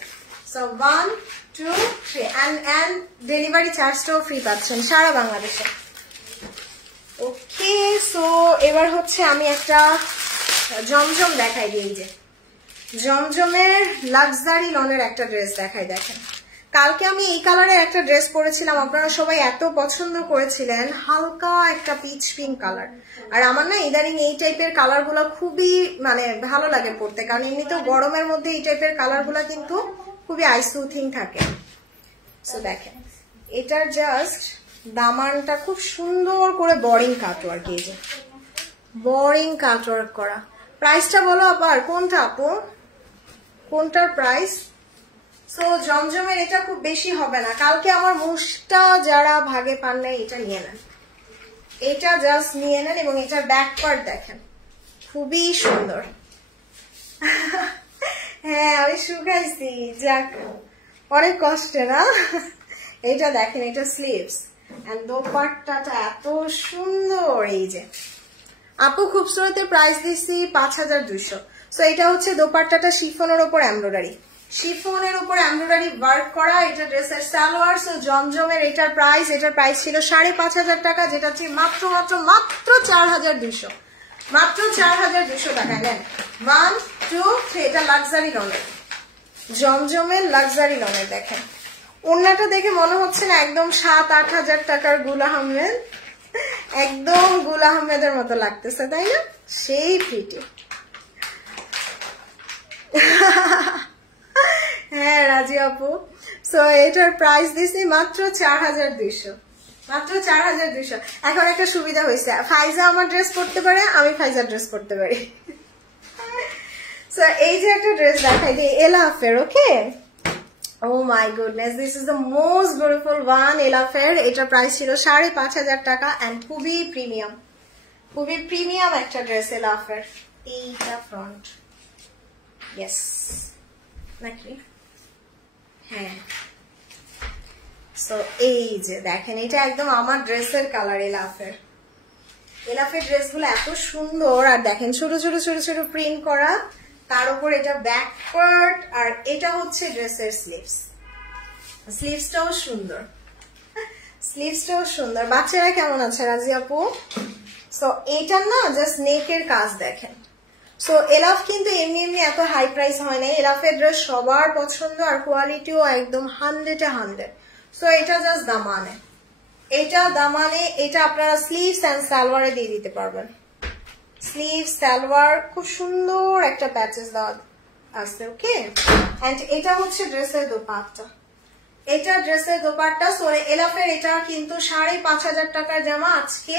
সো 1 2 3 এন্ড ডেলিভারি চার্জটাও ফ্রি পাচ্ছেন সারা বাংলাদেশে। ওকে সো এবার হচ্ছে আমি একটা জমজম দেখাই দিই। যে জমজমের লাক্সারি লনের একটা ড্রেস দেখাই। দেখেন কালকে আমি এই কালারের একটা ড্রেস পরেছিলাম, আপনারা সবাই এত পছন্দ করেছিলেন, হালকা একটা পিচ পিঙ্ক কালার। আর আমার না ইদানিং এই টাইপের কালার গুলো খুবই মানে ভালো লাগে পরতে, কারণ এমনিতেও গরমের মধ্যে এই টাইপের কালার গুলা কিন্তু খুবই আইসুথিং থাকে। সো দেখেন এটার জাস্ট দামানটা খুব সুন্দর করে বোরিং কাটওয়ার্ক, এই যে বোরিং কাটওয়ার্ক করা। প্রাইসটা বলো আবার কোনটা আপু, কোনটার প্রাইস? সো জমজমের এটা খুব বেশি হবে না। কালকে আমার মুখটা যারা ভাগে পান নাই এটা নিয়ে নেন, এটা জাস্ট নিয়ে নেন। এবং এটার ব্যাক পার্ট দেখেন খুবই সুন্দর। হ্যাঁ আমি শুকাইছি, যাক অনেক কষ্টে না। এটা দেখেন এটা স্লিভস এন্ড দোপাট্টাটা এত সুন্দর। এই যে আপু খুবসুরতের প্রাইস দিচ্ছি 5200। সো এটা হচ্ছে দোপাট্টাটা শিফনের উপর এমব্রয়ডারি, শিফনের উপর এমব্রয়ডারি ওয়ার্ক করা। এটা ড্রেসের সালোয়ার। সো জমজমের এটার প্রাইস ছিল 5500 টাকা, যেটা হচ্ছে মাত্র 4200, মাত্র 4200 টাকা। নেন 1 2 3। এটা লাক্সারি লনের, জমজমের লাক্সারি লনের। দেখেন ওড়নাটা দেখে মনে হচ্ছে না একদম 7-8 হাজার টাকার গুল আহমেদ, একদম গুল আহমেদের মতো লাগতেছে তাই না? সেই প্রিটি। হ্যাঁ রাজি আপু। সো এটার প্রাইস দিছি মাত্র 4200, মাত্র 4200। এখন একটা সুবিধা হয়েছে, ফাইজা আমার ড্রেস পরতে পারে, আমি ফাইজার ড্রেস পরতে পারি। সো এই যে একটা ড্রেস দেখাই দিই এলাফের। ওকে Oh my goodness, this is the most beautiful one. এলাফের এটার প্রাইস ছিল 5500 টাকা এন্ড খুবই প্রিমিয়াম একটা ড্রেস এলাফের। এইটা ফ্রন্ট, ইয়েস নাকি? হ্যাঁ। সো এই যে দেখেন এটা একদম আমার ড্রেসের কালার। এলাফের ড্রেসগুলো এত সুন্দর। আর দেখেন ছোট ছোট ছোট ছোট প্রিন্ট করা, তার উপর এটা ব্যাক পার্ট, আর এটা হচ্ছে ড্রেসের স্লিভসটাও সুন্দর। বাচ্চারা কেমন আছে রাজি আপু? সো এইটার না জাস্ট নেকের কাজ দেখেন। সো এলাফ কিন্তু এমনি এত হাই প্রাইস হয় না। এলাফের ড্রেস সবার পছন্দ আর কোয়ালিটিও একদম 100-100। সো এটা জাস্ট দামানে, এটা আপনারা স্লিভস এন্ড সালোয়ারে দিয়ে দিতে পারবেন। স্লিভ সালোয়ার খুব সুন্দর একটা প্যাচেস দেওয়া আছে। ওকে এন্ড এটা হচ্ছে ড্রেসের দোপাট্টা, এটা ড্রেসের দোপাট্টা। সো এলাফের এটা কিন্তু 5500 টাকার জামা আজকে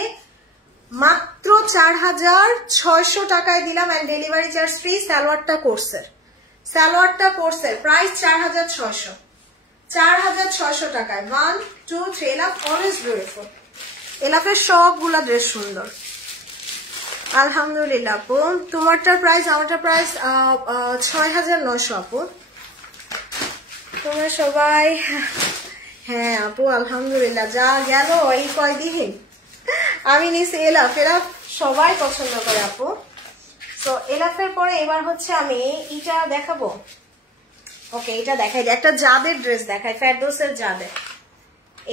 মাত্র 4600 টাকায় দিলাম এন্ড ডেলিভারি চার্জ ফ্রি। সালোয়ারটা কোর্সের প্রাইস 4600 টাকায়। 1 2 3। এলাফ অলওয়েজ বিউটিফুল, এলাফের সবগুলা ড্রেস সুন্দর আলহামদুলিল্লাহ আপু। তোমারটার প্রাইস আমারটার প্রাইস 6900 আপু। তোমরা সবাই হ্যাঁ আপু আলহামদুলিল্লাহ যা গেল এই কয়দিন আমি নিছি এলাফ সবাই পছন্দ করে আপু। তো এলাফের পরে এবার হচ্ছে আমি এটা দেখাবো। ওকে এটা দেখাই, একটা জাদের ড্রেস দেখাই, ফেরদৌসের জাদে।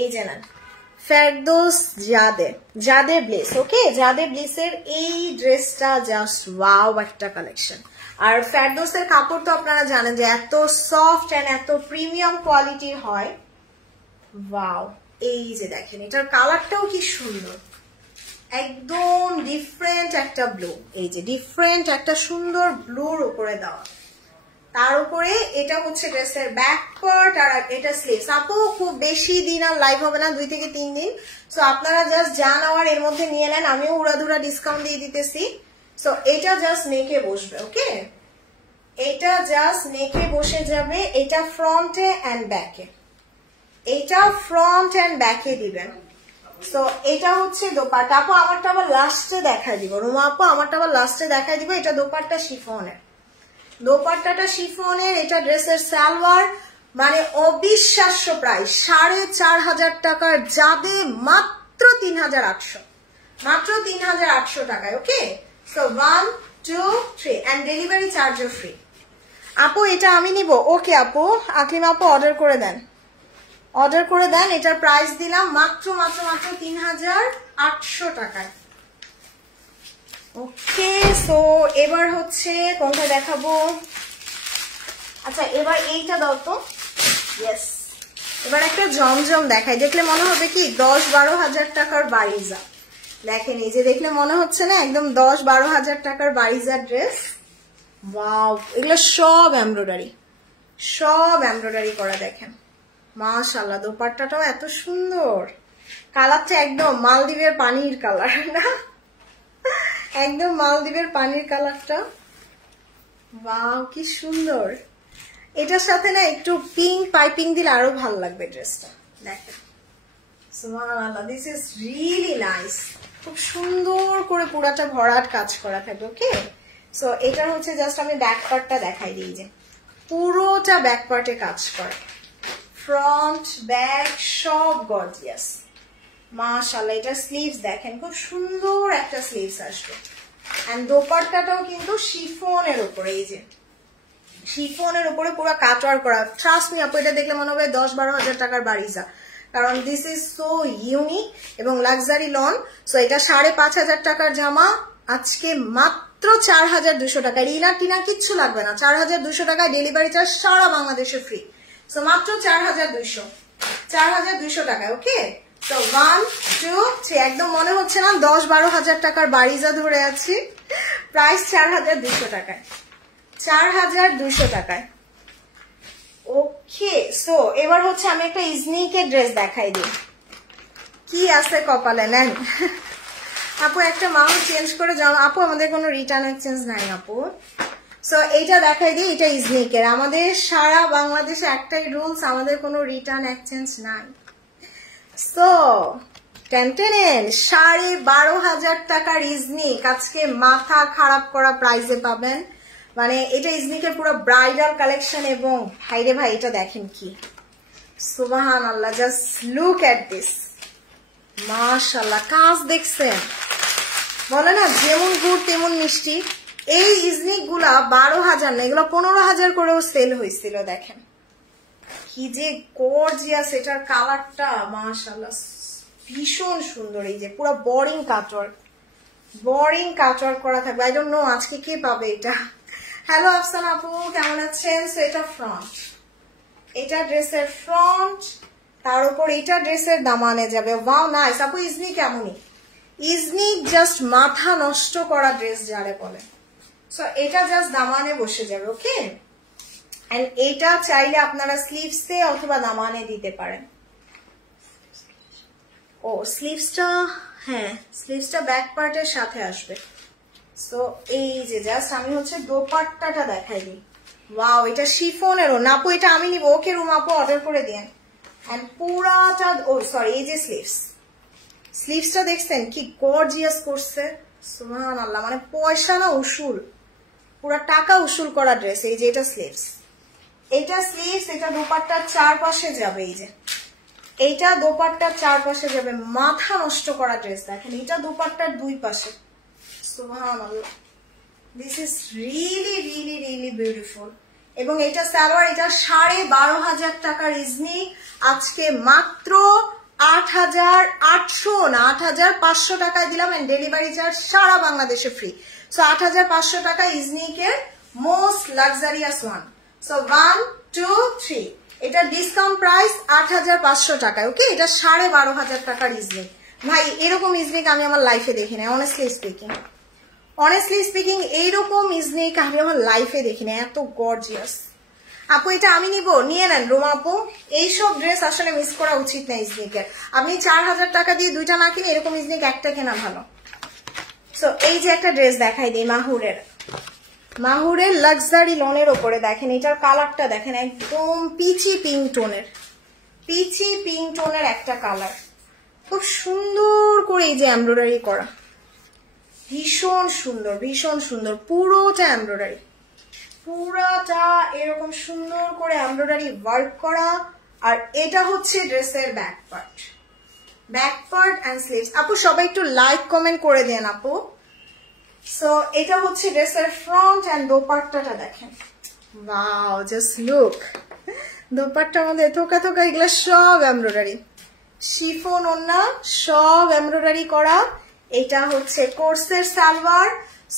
এই যে না ফেরদৌস জাদে ব্লেস। ওকে জাদে ব্লেসের এই ড্রেসটা জাস্ট ওয়াও একটা কালেকশন। আর ফেরদৌসের কাপড় তো আপনারা জানেন যে এত সফট এন্ড এত প্রিমিয়াম কোয়ালিটির হয়। ওয়াও এই যে দেখেন এটার কালারটাও কি সুন্দর, একদম ডিফারেন্ট একটা ব্লু। এই যে ডিফারেন্ট একটা সুন্দর ব্লুর উপরে দেওয়া, তার উপরে এটা হচ্ছে ড্রেসের ব্যাক পার্ট আর এটা স্লিভস। আপু খুব বেশি দিন আর লাইভ হবে না, 2 থেকে 3 দিন। সো আপনারা জাস্ট যা নেওয়ার এর মধ্যে নিয়ে নেন, আমিও উড়াধুরা ডিসকাউন্ট দিয়ে দিতেছি। সো এটা জাস্ট নেকে বসবে। ওকে এটা জাস্ট নেকে বসে যাবে। এটা ফ্রন্টে এন্ড ব্যাকে, এটা ফ্রন্ট এন্ড ব্যাকে দিবেন। সো এটা হচ্ছে দোপাট্টা। আপু আমারটা আবার লাস্টে দেখাই দিব, রুমা আপু আমারটা আবার লাস্টে দেখাই দিব। এটা দোপাট্টা শিফনের, দোপাট্টাটা শিফনের, এটা ড্রেসের সালোয়ার, মানে অবিশ্বাস্য প্রাইস 4500 টাকার যাবে মাত্র 3800, মাত্র 3800 টাকায়। ওকে, সো 1 2 3 এন্ড ডেলিভারি চার্জও ফ্রি। আপু এটা আমি নিব। ওকে আপু, আকলিমা আপু অর্ডার করে দেন, অর্ডার করে দেন। এটার প্রাইস দিলাম মাত্র মাত্র মাত্র 3800 টাকায়। ওকে, সো এবার হচ্ছে কোনটা দেখাবো? আচ্ছা এবার এইটা দাও তো। ইয়েস, এবার একটা জমজম দেখাই, দেখলে মনে হবে কি 10-12 হাজার টাকার বাড়িজা। দেখেন এই যে দেখলে মনে হচ্ছে না একদম 10-12 হাজার টাকার বাড়িজা ড্রেস। ওয়াও, এগুলো সব এমব্রয়ডারি, সব এমব্রয়ডারি করা। দেখেন মাশাআল্লাহ, দোপাট্টাটাও এত সুন্দর, কালারটা একদম মালদ্বীপের পানির কালার না, একদম মালদ্বীপের পানির কালারটা। ওয়াও কি সুন্দর। এটার সাথে না একটু পিঙ্ক পাইপিং দিলে আরো ভালো লাগবে ড্রেসটা। দেখেন সুবহানাল্লাহ, দিস ইজ রিয়েলি নাইস। খুব সুন্দর করে পুরাটা ভরাট কাজ করা থাকবে। ওকে, সো এটার হচ্ছে জাস্ট আমি ব্যাক পার্টটা দেখাই দিই, যে পুরোটা ব্যাক পার্টে কাজ করে, ফ্রন্ট ব্যাক সব গর্জিয়াস মাশাআল্লাহ। এটা স্লিভস দেখেন, খুব সুন্দর একটা স্লিভস আসবে। এন্ড দোপাট্টাটাও কিন্তু শিফনের উপরে, এই যে শিফনের উপরে পুরো কাটওয়ার করা। ট্রাস্ট মি আপু, এটা দেখলে মনে হবে 10-12 হাজার টাকার বাড়িজা, কারণ দিস ইজ সো ইউনিক এবং লাক্সারি লন। সো এটা 5500 টাকার জামা আজকে মাত্র 4200 টাকায়। রিনা টিনা কিচ্ছু লাগবে না, 4200 টাকায় ডেলিভারি চার্জ সারা বাংলাদেশে ফ্রি। সো মাত্র 4200 টাকায়। ওকে, তো 1 2 3, একদম মনে হচ্ছে না 10-12 হাজার টাকার বাড়িজা ধরে আছি। প্রাইস 4200 টাকায়, 4200 টাকায়। ওকে, সো এবার হচ্ছে আমি একটা ইজনিকের ড্রেস দেখাই দিই, কি আছে কপালে নেন। আপু একটা মাউন্ট চেঞ্জ করে যাও আপু, আমাদের কোনো রিটার্ন এক্সচেঞ্জ নাই আপু। সো এইটা দেখাই দিই, এটা ইজনিকের। আমাদের সারা বাংলাদেশে একটাই রুলস, আমাদের কোনো রিটার্ন এক্সচেঞ্জ নাই। সো টেনটেনেন 12,500 টাকার ইজনিক আজকে মাথা খারাপ করা প্রাইসে পাবেন। মানে এটা ইজনিকের পুরো ব্রাইডাল কালেকশন। এবং ভাইরে ভাই এটা দেখেন কি সুবহানাল্লাহ, জাস্ট লুক এট দিস মাশাআল্লাহ। কাজ দেখছেন, বলে না যেমন গুড় তেমন মিষ্টি। এই ইজনিক গুলা 12,000 না, এগুলো 15,000 করেও সেল হয়েছিল। দেখেন কি যে গর্জিয়াস, এটার কালারটা মাশাআল্লাহ ভীষণ সুন্দর। এই যে পুরো বোরিং কাটওয়ার্ক, বোরিং কাটওয়ার্ক করা থাকবে। আই ডোন্ট নো আজকে কে পাবে এটা। হ্যালো আফসানা আপু, কেমন আছেন? সো এটা ফ্রন্ট, এটা ড্রেসের ফ্রন্ট, তার উপর এটা ড্রেসের দামানে যাবে। ওয়াও নাইস আপু, ইজনিক কেমনই, ইজনিক জাস্ট মাথা নষ্ট করা ড্রেস যারে বলে। সো এটা জাস্ট দামানে বসে যাবে। ওকে, এন্ড এটা চাইলে আপনারা স্লিভসে অথবা দামানে দিতে পারেন। ও স্লিভসটা, হ্যাঁ স্লিভসটা ব্যাক পার্টের সাথে আসবে। সো এই যে জাস্ট আমি হচ্ছে দোপাট্টাটা দেখাই দিই। ওয়াও, এটা শিফনেরও না আপু, এটা আমি নিব। ওকে রুম আপু অর্ডার করে দিন। এন্ড পুরাটা, ও সরি এই যে স্লিভস, স্লিভসটা দেখছেন কি গর্জিয়াস করছে সুবহানাল্লাহ। মানে পয়সা না উসুল, পুরা টাকা উসুল করা ড্রেস। এই যে এটা স্লিভস, এইটা স্লিভস, এটা দোপাট্টার চারপাশে যাবে। এই যে এইটা দোপাট্টার চারপাশে যাবে, মাথা নষ্ট করা ড্রেস। দেখেন এটা দোপাট্টার দুই পাশে, সুবহানাল্লাহ, this is really really really beautiful. এবং এটা সালোয়ার, এটা 12,500 টাকার ইজনিক আজকে মাত্র 8,800 না 8,500 টাকায় দিলাম। এন্ড ডেলিভারি চার্জ সারা বাংলাদেশে ফ্রি। সো 8,500 টাকা ইজনিকের মোস্ট লাক্সারিয়াস ওয়ান। সো 1 2 3, এটা ডিসকাউন্ট প্রাইস 8,500 টাকায়। ওকে, এটা 12,500 টাকার ইজনিক। ভাই এরকম ইজনিক আমি আমার লাইফে দেখি না, অনেস্টলি স্পিকিং এইরকম ইজনিক আমি আমার লাইফে দেখি না, এত গর্জিয়াস। আপু এটা আমি নিব, নিয়ে নেন রোমা আপু। এইসব ড্রেস আসলে মিস করা উচিত না ইজনিকের। আপনি 4,000 টাকা দিয়ে দুইটা না কিনে এরকম ইজনিক একটা কেনা ভালো। সো এই যে একটা ড্রেস দেখাই দিই, মাহুরের লাক্সারি লনের ওপরে। দেখেন এটার কালারটা দেখেন, একদম পিচি পিঙ্ক টোনের একটা কালার, খুব সুন্দর করে এই যে এমব্রয়ডারি করা, ভীষণ সুন্দর পুরোটা এমব্রয়ডারি। পুরাটা এরকম সুন্দর করে এমব্রয়ডারি ওয়ার্ক করা। আর এটা হচ্ছে ড্রেসের ব্যাক পার্ট এন্ড স্লিভস। আপু সবাই একটু লাইক কমেন্ট করে দেন আপু। সো এটা হচ্ছে ড্রেসের ফ্রন্ট এন্ড দোপাট্টাটা দেখেন, ওয়াও জাস্ট লুক। দোপাট্টার মধ্যে থোকা থোকা এগুলো সব এমব্রয়ডারি, শিফন ওন্না সব এমব্রয়ডারি করা। এটা হচ্ছে কোর্সের সালোয়ার।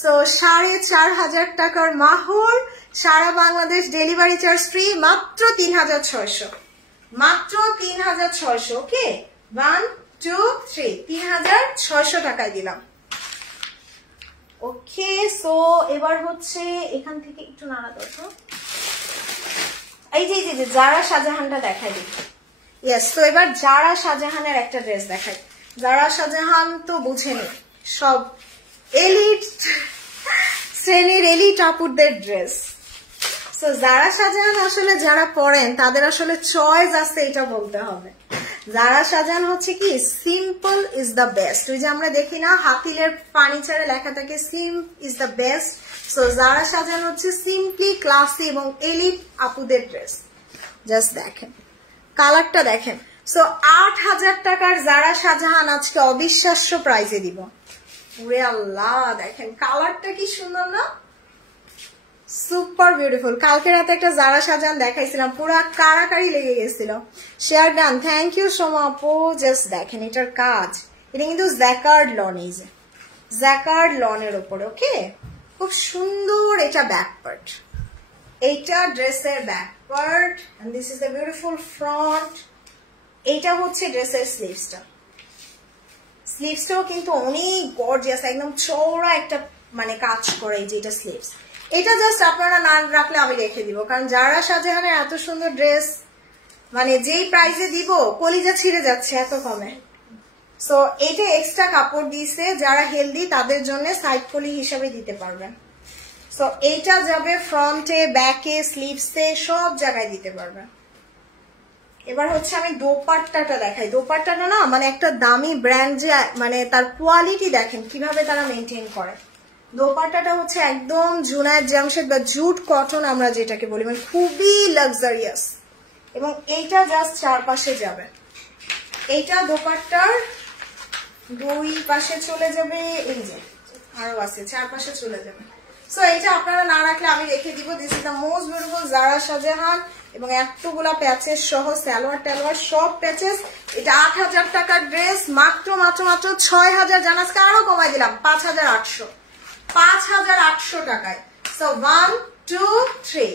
সো 4,500 টাকার মাহর, সারা বাংলাদেশ ডেলিভারি চার্জ ফ্রি, মাত্র 3,600, মাত্র 3,600। ওকে 1 2 3 3,600 টাকায় দিলাম। ওকে সো এবার হচ্ছে এখান থেকে একটু নাড়া দরকার, এই যে জারা শাহজাহানটা দেখাই দিই। ইয়েস, তো এবার জারা শাহজাহানের একটা ড্রেস দেখাই। জারা শাহজাহান তো বুঝেনি, সব এলিট শ্রেণীর এলিট আপুদের ড্রেস। সো জারা শাহজাহান আসলে যারা পড়েন তাদের আসলে চয়েস আছে, এটা বলতে হবে। জারা শাহজাহান হচ্ছে কি সিম্পল ইজ দ্য বেস্ট। ওই যে আমরা দেখি না হাতিলের ফার্নিচারে লেখা থাকে সিম ইজ দ্য বেস্ট। সো জারা শাহজাহান হচ্ছে সিম্পলি ক্লাসি এবং এলিট আপুদের ড্রেস। জাস্ট দেখেন কালারটা দেখেন। সো 8,000 টাকার জারা শাহজাহান আজকে অবিশ্বাস্য প্রাইজে দিব। ওরে আল্লাহ, দেখেন কালারটা কি সুন্দর না, সুপার বিউটিফুল। কালকে রাতে একটা জারা শাহজাহান দেখাইছিলাম, পুরো কারাকারি লেগে গেছিল। Share done, thank you Soma আপু। জাস্ট দেখেন এটার কাজ, এটা কিন্তু জ্যাকার্ড লন, এই যে জ্যাকার্ড লনের উপরে। ওকে খুব সুন্দর। এটা ব্যাক পার্ট, এইটা ড্রেসের back part and this is the beautiful front. এইটা হচ্ছে ড্রেসের স্লিভসটা, স্লিভসটাও কিন্তু অনেক গর্জিয়াস, একদম চওড়া একটা মানে কাজ করে। এই যে এটা স্লিভস, এটা জাস্ট আপনারা না রাখলে আমি রেখে দিব, কারণ জারা শাহজাহানের এত সুন্দর ড্রেস মানে যেই প্রাইসে দিব কলিজা ছিঁড়ে যাচ্ছে এত কমে। সো এটা এক্সট্রা কাপড় দিয়েছে, যারা হেলদি তাদের জন্য সাইড পলি হিসাবে দিতে পারবেন। সো এইটা যাবে ফ্রন্টে, ব্যাকে, স্লিভসে, সব জায়গায় দিতে পারবেন। এবার হচ্ছে আমি দোপাট্টাটা দেখাই। দোপাট্টাটা না মানে একটা দামি ব্র্যান্ড, যে মানে তার কোয়ালিটি দেখেন কিভাবে তারা মেনটেন করে। দোপাট্টাটা হচ্ছে একদম জুনায়েদ জামশেদ বা জুট কটন আমরা যেটাকে বলি, মানে খুবই লাক্সারিয়াস। এবং এইটা জাস্ট চারপাশে যাবে, এইটা দোপাট্টার দুই পাশে চলে যাবে, এই যে আরো আছে চারপাশে চলে যাবে। সো এইটা আপনারা না রাখলে আমি রেখে দিব। This is the most beautiful Zara Shahjahan এবং এতগুলা প্যাচেস সহ, সালোয়ার টালোয়ার সব প্যাচেস। এটা 8,000 টাকার ড্রেস, মাত্র 6,000। জানাজকে আরো কমাই দিলাম 5,800 টাকায়। সো 1 2 3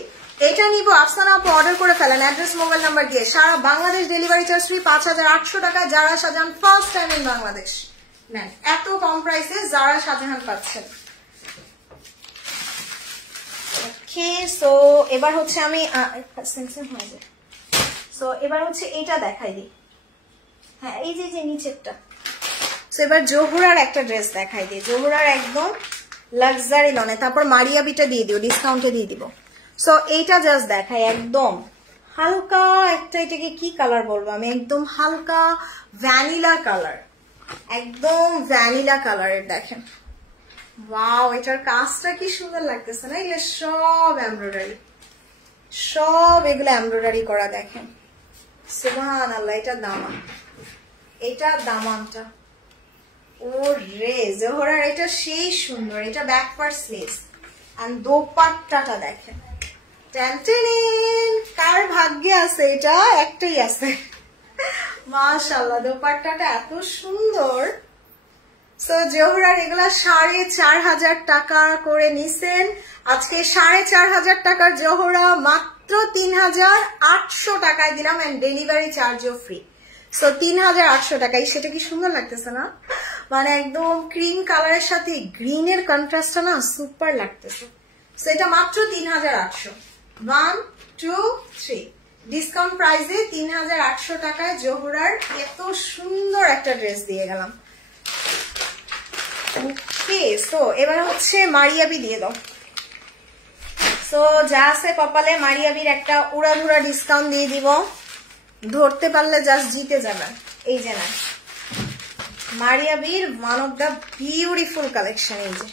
এটা নিব। আফসানা আপু অর্ডার করে ফেলেন অ্যাড্রেস মোবাইল নাম্বার দিয়ে, সারা বাংলাদেশ ডেলিভারি চার্জ ফ্রি। 5,800 টাকায় Zara Shahjahan, first time in Bangladesh নেন, এত কম প্রাইসে জারা শাহজাহান পাচ্ছেন। ওকে সো এবার হচ্ছে আমি এবার হচ্ছে এটা দেখাই দিই। হ্যাঁ এই যে নিচেরটা। সো এবার জোহরার একটা ড্রেস দেখাই দিই, জোহরার একদম লাক্সারি লনে। তারপর মারিয়াবিটা দিয়ে দিও, ডিসকাউন্টে দিয়ে দিব। সো এইটা জাস্ট দেখাই, একদম হালকা একটা, এটাকে কি কালার বলবো আমি, একদম হালকা ভ্যানিলা কালার, একদম ভ্যানিলা কালারের। দেখেন ওয়াও, এটার কাজটা কি সুন্দর লাগতেছে না, এগুলো সব এমব্রয়ডারি, সব এগুলো এমব্রয়ডারি করা। দেখেন সুবহানাল্লাহ, এটা দামান, এটা দামানটা ও রে জোহরার, এটা সেই সুন্দর। এটা ব্যাক পার্ট স্লিভস এন্ড দোপাট্টাটা দেখেন, টেনটেন কার ভাগ্যে আছে, এটা একটাই আছে মাশাআল্লাহ। দোপাট্টাটা এত সুন্দর। সো জোহরার এগুলা 4,500 টাকা করে নিছেন। আজকে 4,500 টাকার জোহরা মাত্র 3,800 টাকায় দিলাম এন্ড ডেলিভারি চার্জও ফ্রি। সো 3,800 টাকায়, সেটা কি সুন্দর লাগতেছে না, মানে একদম ক্রিম কালারের সাথে গ্রিনের কন্ট্রাস্টটা না সুপার লাগতেছে। সো এটা মাত্র 3,800। 1 2 3 ডিসকাউন্ট প্রাইসে 3,800 টাকায় জোহরার এত সুন্দর একটা ড্রেস দিয়ে গেলাম। ওকে সো এবার হচ্ছে মারিয়াবি দিয়ে দাও। সো যা আছে কপালে মারিয়াবির একটা উড়াধুরা ডিসকাউন্ট দিয়ে দিব, ধরতে পারলে জাস্ট জিতে যাবেন। এই যে না মারিয়াবির one of the beautiful collection, এই যে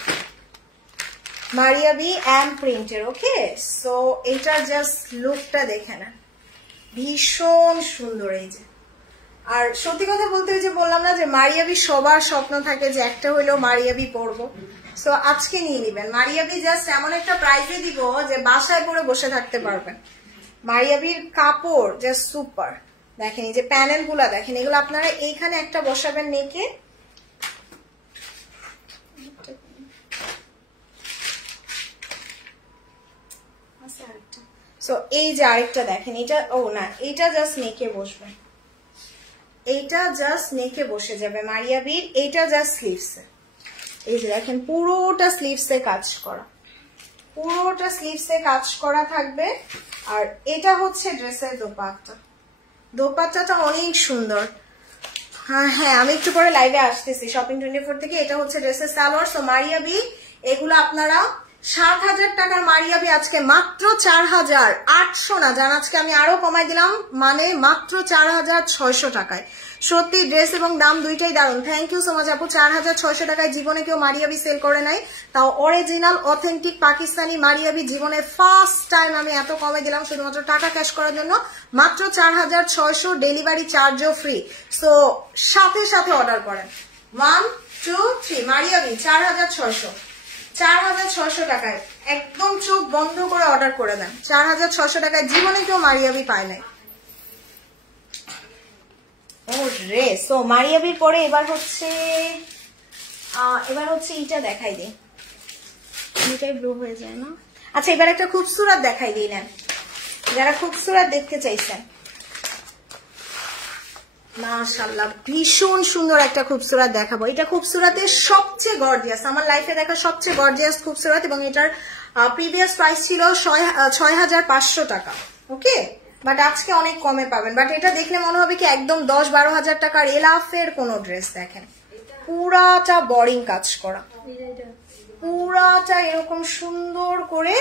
মারিয়াবি এম প্রিন্টের। ওকে, সো এটা জাস্ট লুকটা দেখে না, ভীষণ সুন্দর। এই যে, আর সত্যি কথা বলতে যে বললাম না যে মারিয়াবি সবার স্বপ্ন থাকে যে একটা হইলেও মারিয়াবি পরবো, সো আজকে নিয়ে নিবেন। মারিয়াবি জাস্ট এমন একটা প্রাইসে দিব যে বাসায় পরে বসে থাকতে পারবেন। মারিয়াবির কাপড় জাস্ট সুপার। দেখেন এই যে প্যানেল গুলা দেখেন, এগুলো আপনারা এইখানে একটা বসাবেন নেকে। সো এই যে আরেকটা দেখেন, এটা ও না, এটা জাস্ট নেকে বসবে, এইটা জাস্ট নেকে বসে যাবে মারিয়াবির। এইটা জাস্ট স্লিভসে, এই যে দেখেন পুরোটা স্লিভসে কাজ করা, পুরোটা স্লিভসে কাজ করা থাকবে। আর এটা হচ্ছে ড্রেসের দোপাট্টা, দোপাট্টাটা অনেক সুন্দর। হ্যাঁ আমি একটু পরে লাইভে আসতেছি শপিং 24 থেকে। এটা হচ্ছে ড্রেসের সালোয়ার। সো মারিয়াবি এগুলো আপনারা 7,000 টাকার মারিয়াবি আজকে মাত্র 4,800 না, জান আজকে আমি আরো কমাই দিলাম, মানে মাত্র 4,600 টাকায়। সত্যি ড্রেস এবং দাম দুইটাই দারুন। থ্যাংক ইউ সো মাচ আপু। 4,600 টাকায় জীবনে কেউ মারিয়াবি সেল করে নাই, তাও অরিজিনাল অথেন্টিক পাকিস্তানি মারিয়াবি। জীবনে ফার্স্ট টাইম আমি এত কমে দিলাম শুধুমাত্র টাকা ক্যাশ করার জন্য, মাত্র 4,600, ডেলিভারি চার্জও ফ্রি। সো সাথে সাথে অর্ডার করেন। 1 2 3 মারিয়াবি 4,600, 4,600 টাকায় একদম চোখ বন্ধ করে অর্ডার করে দেন। 4,600 টাকায় জীবনে কেউ মারিয়াবি পায় নাই। ও রে, সো মারিয়াবির পরে এবার হচ্ছে এইটা দেখাই দিই, এটাই ব্লু হয়ে যায় না। আচ্ছা এবার একটা খুবসুরত দেখাই দিই না, যারা খুবসুরত দেখতে চাইছেন। মাশাআল্লাহ ভীষণ সুন্দর একটা খুবসুরত দেখাবো। এটা খুবসুরতের সবচেয়ে গর্জিয়াস, আমার লাইফে দেখা সবচেয়ে গর্জিয়াস খুবসুরত, এবং এটার প্রিভিয়াস প্রাইস ছিল 6,500 টাকা। ওকে, বাট আজকে অনেক কমে পাবেন। বাট এটা দেখলে মনে হবে কি একদম 10-12 হাজার টাকার এলাফের কোন ড্রেস। দেখেন পুরাটা বোরিং কাজ করা, পুরাটা এরকম সুন্দর করে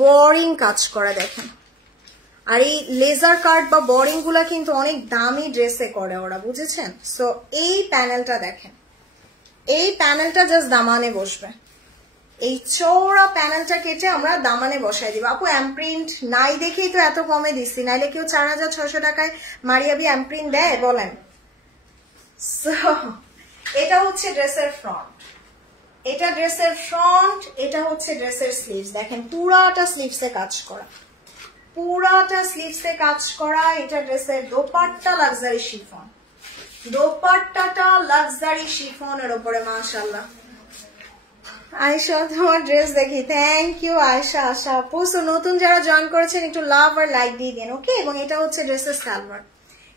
বোরিং কাজ করা দেখেন। আর এই লেজার কাট বা বোরিং গুলা কিন্তু অনেক দামি ড্রেসে করে ওরা, বুঝেছেন? সো এই প্যানেলটা দেখেন, এই প্যানেলটা জাস্ট দামানে বসবে। এই চৌড়া প্যানেলটা কেটে আমরা দামানে বসাই দিব। আপু এমপ্রিন্ট নাই দেখেই তো এত কমে দিচ্ছি, নাইলে কেউ 4,600 টাকায় মারিয়াবি এমপ্রিন্ট দেয় বলেন? এটা হচ্ছে ড্রেসের ফ্রন্ট, এটা ড্রেসের ফ্রন্ট, এটা হচ্ছে ড্রেসের স্লিভস। দেখেন পুরাটা স্লিভসে কাজ করা, পুরাটা স্লিভসে কাজ করা। এটা ড্রেসের দোপাট্টা লাক্সারি শিফন, দোপাট্টাটা লাক্সারি শিফনের উপরে। মাশাআল্লাহ আয়েশা তোমার ড্রেস দেখি, থ্যাংক ইউ আয়েশা। আশা আপু, সো নতুন যারা জয়েন করেছেন একটু লাভ আর লাইক দিয়ে দিন। ওকে, এবং এটা হচ্ছে ড্রেসের সালোয়ার,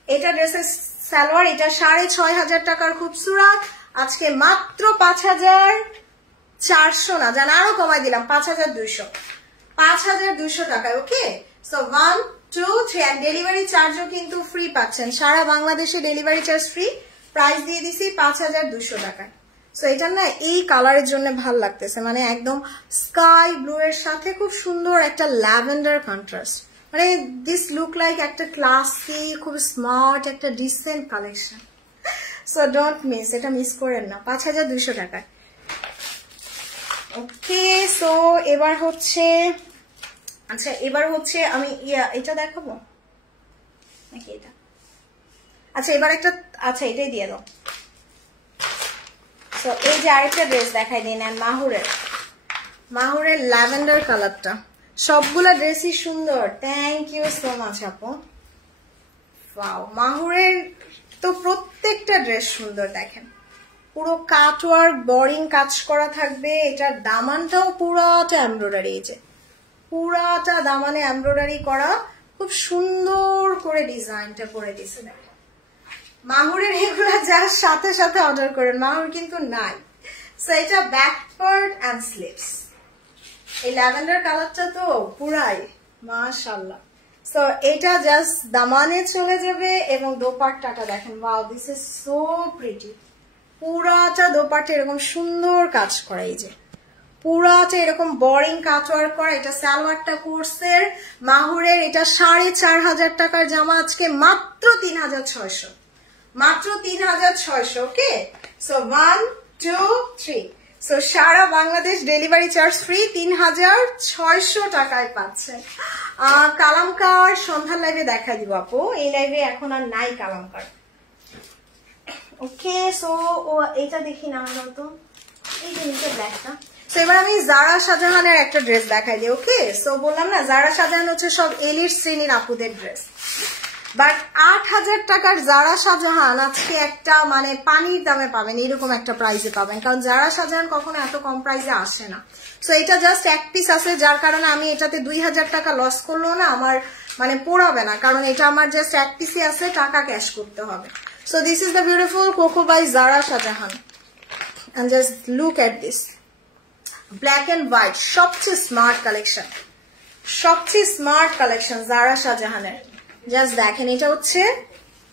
এটা ড্রেসের সালোয়ার। এটা 6,500 টাকার খুবসুরত, আজকে মাত্র 5,400 না, জানা আরো কমাই দিলাম, 5,200, 5,200 টাকায়। ওকে, সো 1 2 3 এন্ড ডেলিভারি চার্জও কিন্তু ফ্রি পাচ্ছেন, সারা বাংলাদেশে ডেলিভারি চার্জ ফ্রি। প্রাইস দিয়ে দিছি 5,200 টাকায়। সো এটা না এই কালারের জন্য ভাল লাগতেছে, মানে একদম স্কাই ব্লু এর সাথে খুব সুন্দর একটা ল্যাভেন্ডার কন্ট্রাস্ট, মানে দিস লুক লাইক একটা ক্লাসি, খুব স্মার্ট একটা decent collection. So don't miss, এটা মিস করেন না, 5,200 টাকায়। ওকে, সো এবার হচ্ছে, আচ্ছা এবার হচ্ছে আমি এটা দেখাবো নাকি এটা? আচ্ছা এবার একটা, আচ্ছা এটাই দিয়ে দাও। তো এই যে আরেকটা ড্রেস দেখাই দিন, মাহুরের, মাহুরের ল্যাভেন্ডার কালারটা। সবগুলা ড্রেসই সুন্দর, থ্যাংক ইউ সো মাচ আপু। ওয়াও, মাহুরের তো প্রত্যেকটা ড্রেস সুন্দর। দেখেন পুরো কাটওয়ার্ক বোরিং কাজ করা থাকবে। এটার দামানটাও পুরাটা এমব্রয়ডারি, এই যে পুরাটা দামানে এমব্রয়ডারি করা, খুব সুন্দর করে ডিজাইনটা করে দিছে। দেখেন মাহুরের এগুলা যার সাথে সাথে অর্ডার করেন, মাহুর কিন্তু নাই। সো এটা ব্যাক পার্ট এন্ড স্লিভস, এই ল্যাভেন্ডার কালারটা তো পুরাই মাশাআল্লাহ। সো এটা জাস্ট দামানে চলে যাবে, এবং দোপাট্টাটা দেখেন, wow this is so pretty. পুরাটা দোপাট্টা এরকম সুন্দর কাজ করা, এই যে পুরাটা এরকম বোরিং কাটওয়ার্ক করা। এটা সালোয়ারটা কোর্সের মাহুরের, এটা 4,500 টাকার জামা আজকে মাত্র 3,600, মাত্র 3,600। ওকে, সো 1 2 3 সো সারা বাংলাদেশ ডেলিভারি চার্জ ফ্রি 3600 টাকায় পাচ্ছেন। কালামকার সন্ধ্যার লাইভে দেখা দিব আপু, এই লাইভে এখন আর নাই কালামকার। ওকে, সো এটা দেখি না আমার তো এই যে নিচে ব্ল্যাকটা। সো এবার আমি জারা শাহজাহানের একটা ড্রেস দেখাই দিই। ওকে, সো বললাম না জারা শাহজাহান হচ্ছে সব এলিট শ্রেণীর আপুদের ড্রেস, বাট 8000 টাকার জারা শাহজাহান আজকে একটা মানে পানির দামে পাবেন, এরকম একটা প্রাইসে পাবেন, কারণ জারা শাহজাহান কখনো এত কম প্রাইসে আসে না। সো এটা জাস্ট এক পিস আছে, যার কারণে আমি এটাতে 2000 টাকা লস করলেও না আমার মানে পোড়াবে না, কারণ এটা আমার জাস্ট এক পিসই আছে, টাকা ক্যাশ করতে হবে। So this is the beautiful Coco by Zara Shahjahan, and just look at this black and white, সবচেয়ে স্মার্ট কালেকশন, সবচেয়ে স্মার্ট কালেকশন জারা শাহজাহানের। জাস্ট দেখেন, এটা হচ্ছে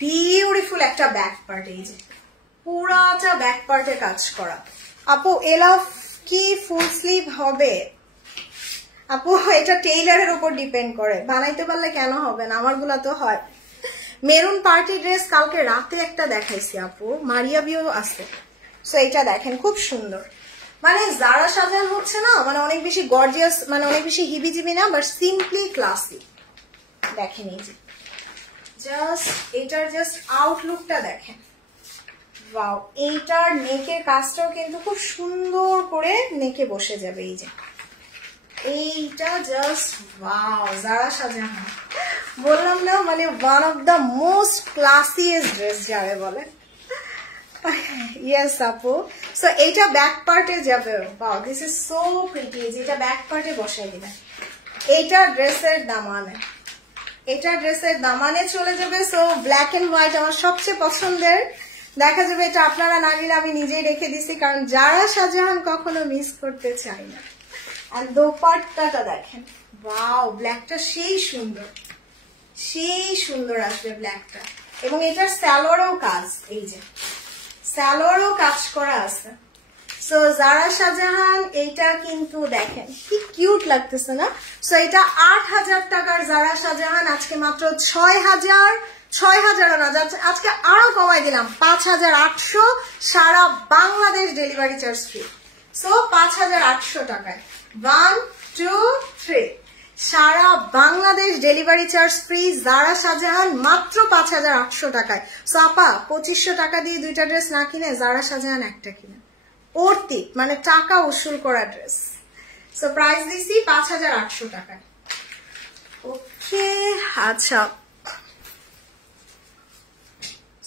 বিউটিফুল একটা ব্যাক পার্ট, এই যে পুরাটা ব্যাক পার্টে কাজ করা। আপু এলাফ কি ফুল স্লিভ হবে? আপু এটা টেইলারের উপর ডিপেন্ড করে, বানাইতে পারলে কেন হবে না, আমারগুলা তো হয়। মেরুন পার্টি ড্রেস কালকে রাতে একটা দেখাইছি আপু, মারিয়া বিও আছে। সো এটা দেখেন খুব সুন্দর, মানে জারা শাহজাহান হচ্ছে না মানে অনেক বেশি গর্জিয়াস, মানে অনেক বেশি হিবিজিবি না, বাট সিম্পলি ক্লাসি। দেখেন এই যে জাস্ট এটার জাস্ট আউটলুকটা দেখেন, ওয়াও। এইটার নেকের কাজটাও কিন্তু খুব সুন্দর করে নেকে বসে যাবে, এই যে এইটা জাস্ট ওয়াও, জারা শাহজাহান বললাম না মানে one of the most classiest dress যাবে বলে। ইয়েস আপু, সো এইটা ব্যাক পার্টে যাবে, wow this is so pretty, যেটা ব্যাক পার্টে বসাই দিবে। এইটা ড্রেসের দামানে, এটা ড্রেসের দামানে চলে যাবে। সো ব্ল্যাক এন্ড হোয়াইট আমার সবচেয়ে পছন্দের, দেখা যাবে এটা আপনারা না নিলে আমি নিজেই রেখে দিছি, কারণ জারা শাহজাহান কখনো মিস করতে চাই না। আর দোপাট্টাটা দেখেন, ওয়াও ব্ল্যাকটা সেই সুন্দর, সেই সুন্দর আসবে ব্ল্যাকটা, এবং এটার সালোয়ারও কাজ, এই যে সালোয়ারও কাজ করা আছে। সো জারা শাহজাহান এইটা কিন্তু দেখেন কি কিউট লাগতেছে না। সো এটা 8000 টাকার জারা শাহজাহান আজকে মাত্র 6000 না, আজকে আরো কমাই দিলাম 5800, সারা Bangladesh delivery charge free. So 5800 টাকায় 1 2 3 সারা Bangladesh delivery charge free, Zara Shahjahan মাত্র 5800 টাকায়। সো আপা 2500 টাকা দিয়ে দুইটা ড্রেস না কিনে জারা শাহজাহান একটা কিনে, অর্থিক মানে টাকা উসুল করা ড্রেস। সো প্রাইস দিছি 5800 টাকায়। ওকে আচ্ছা,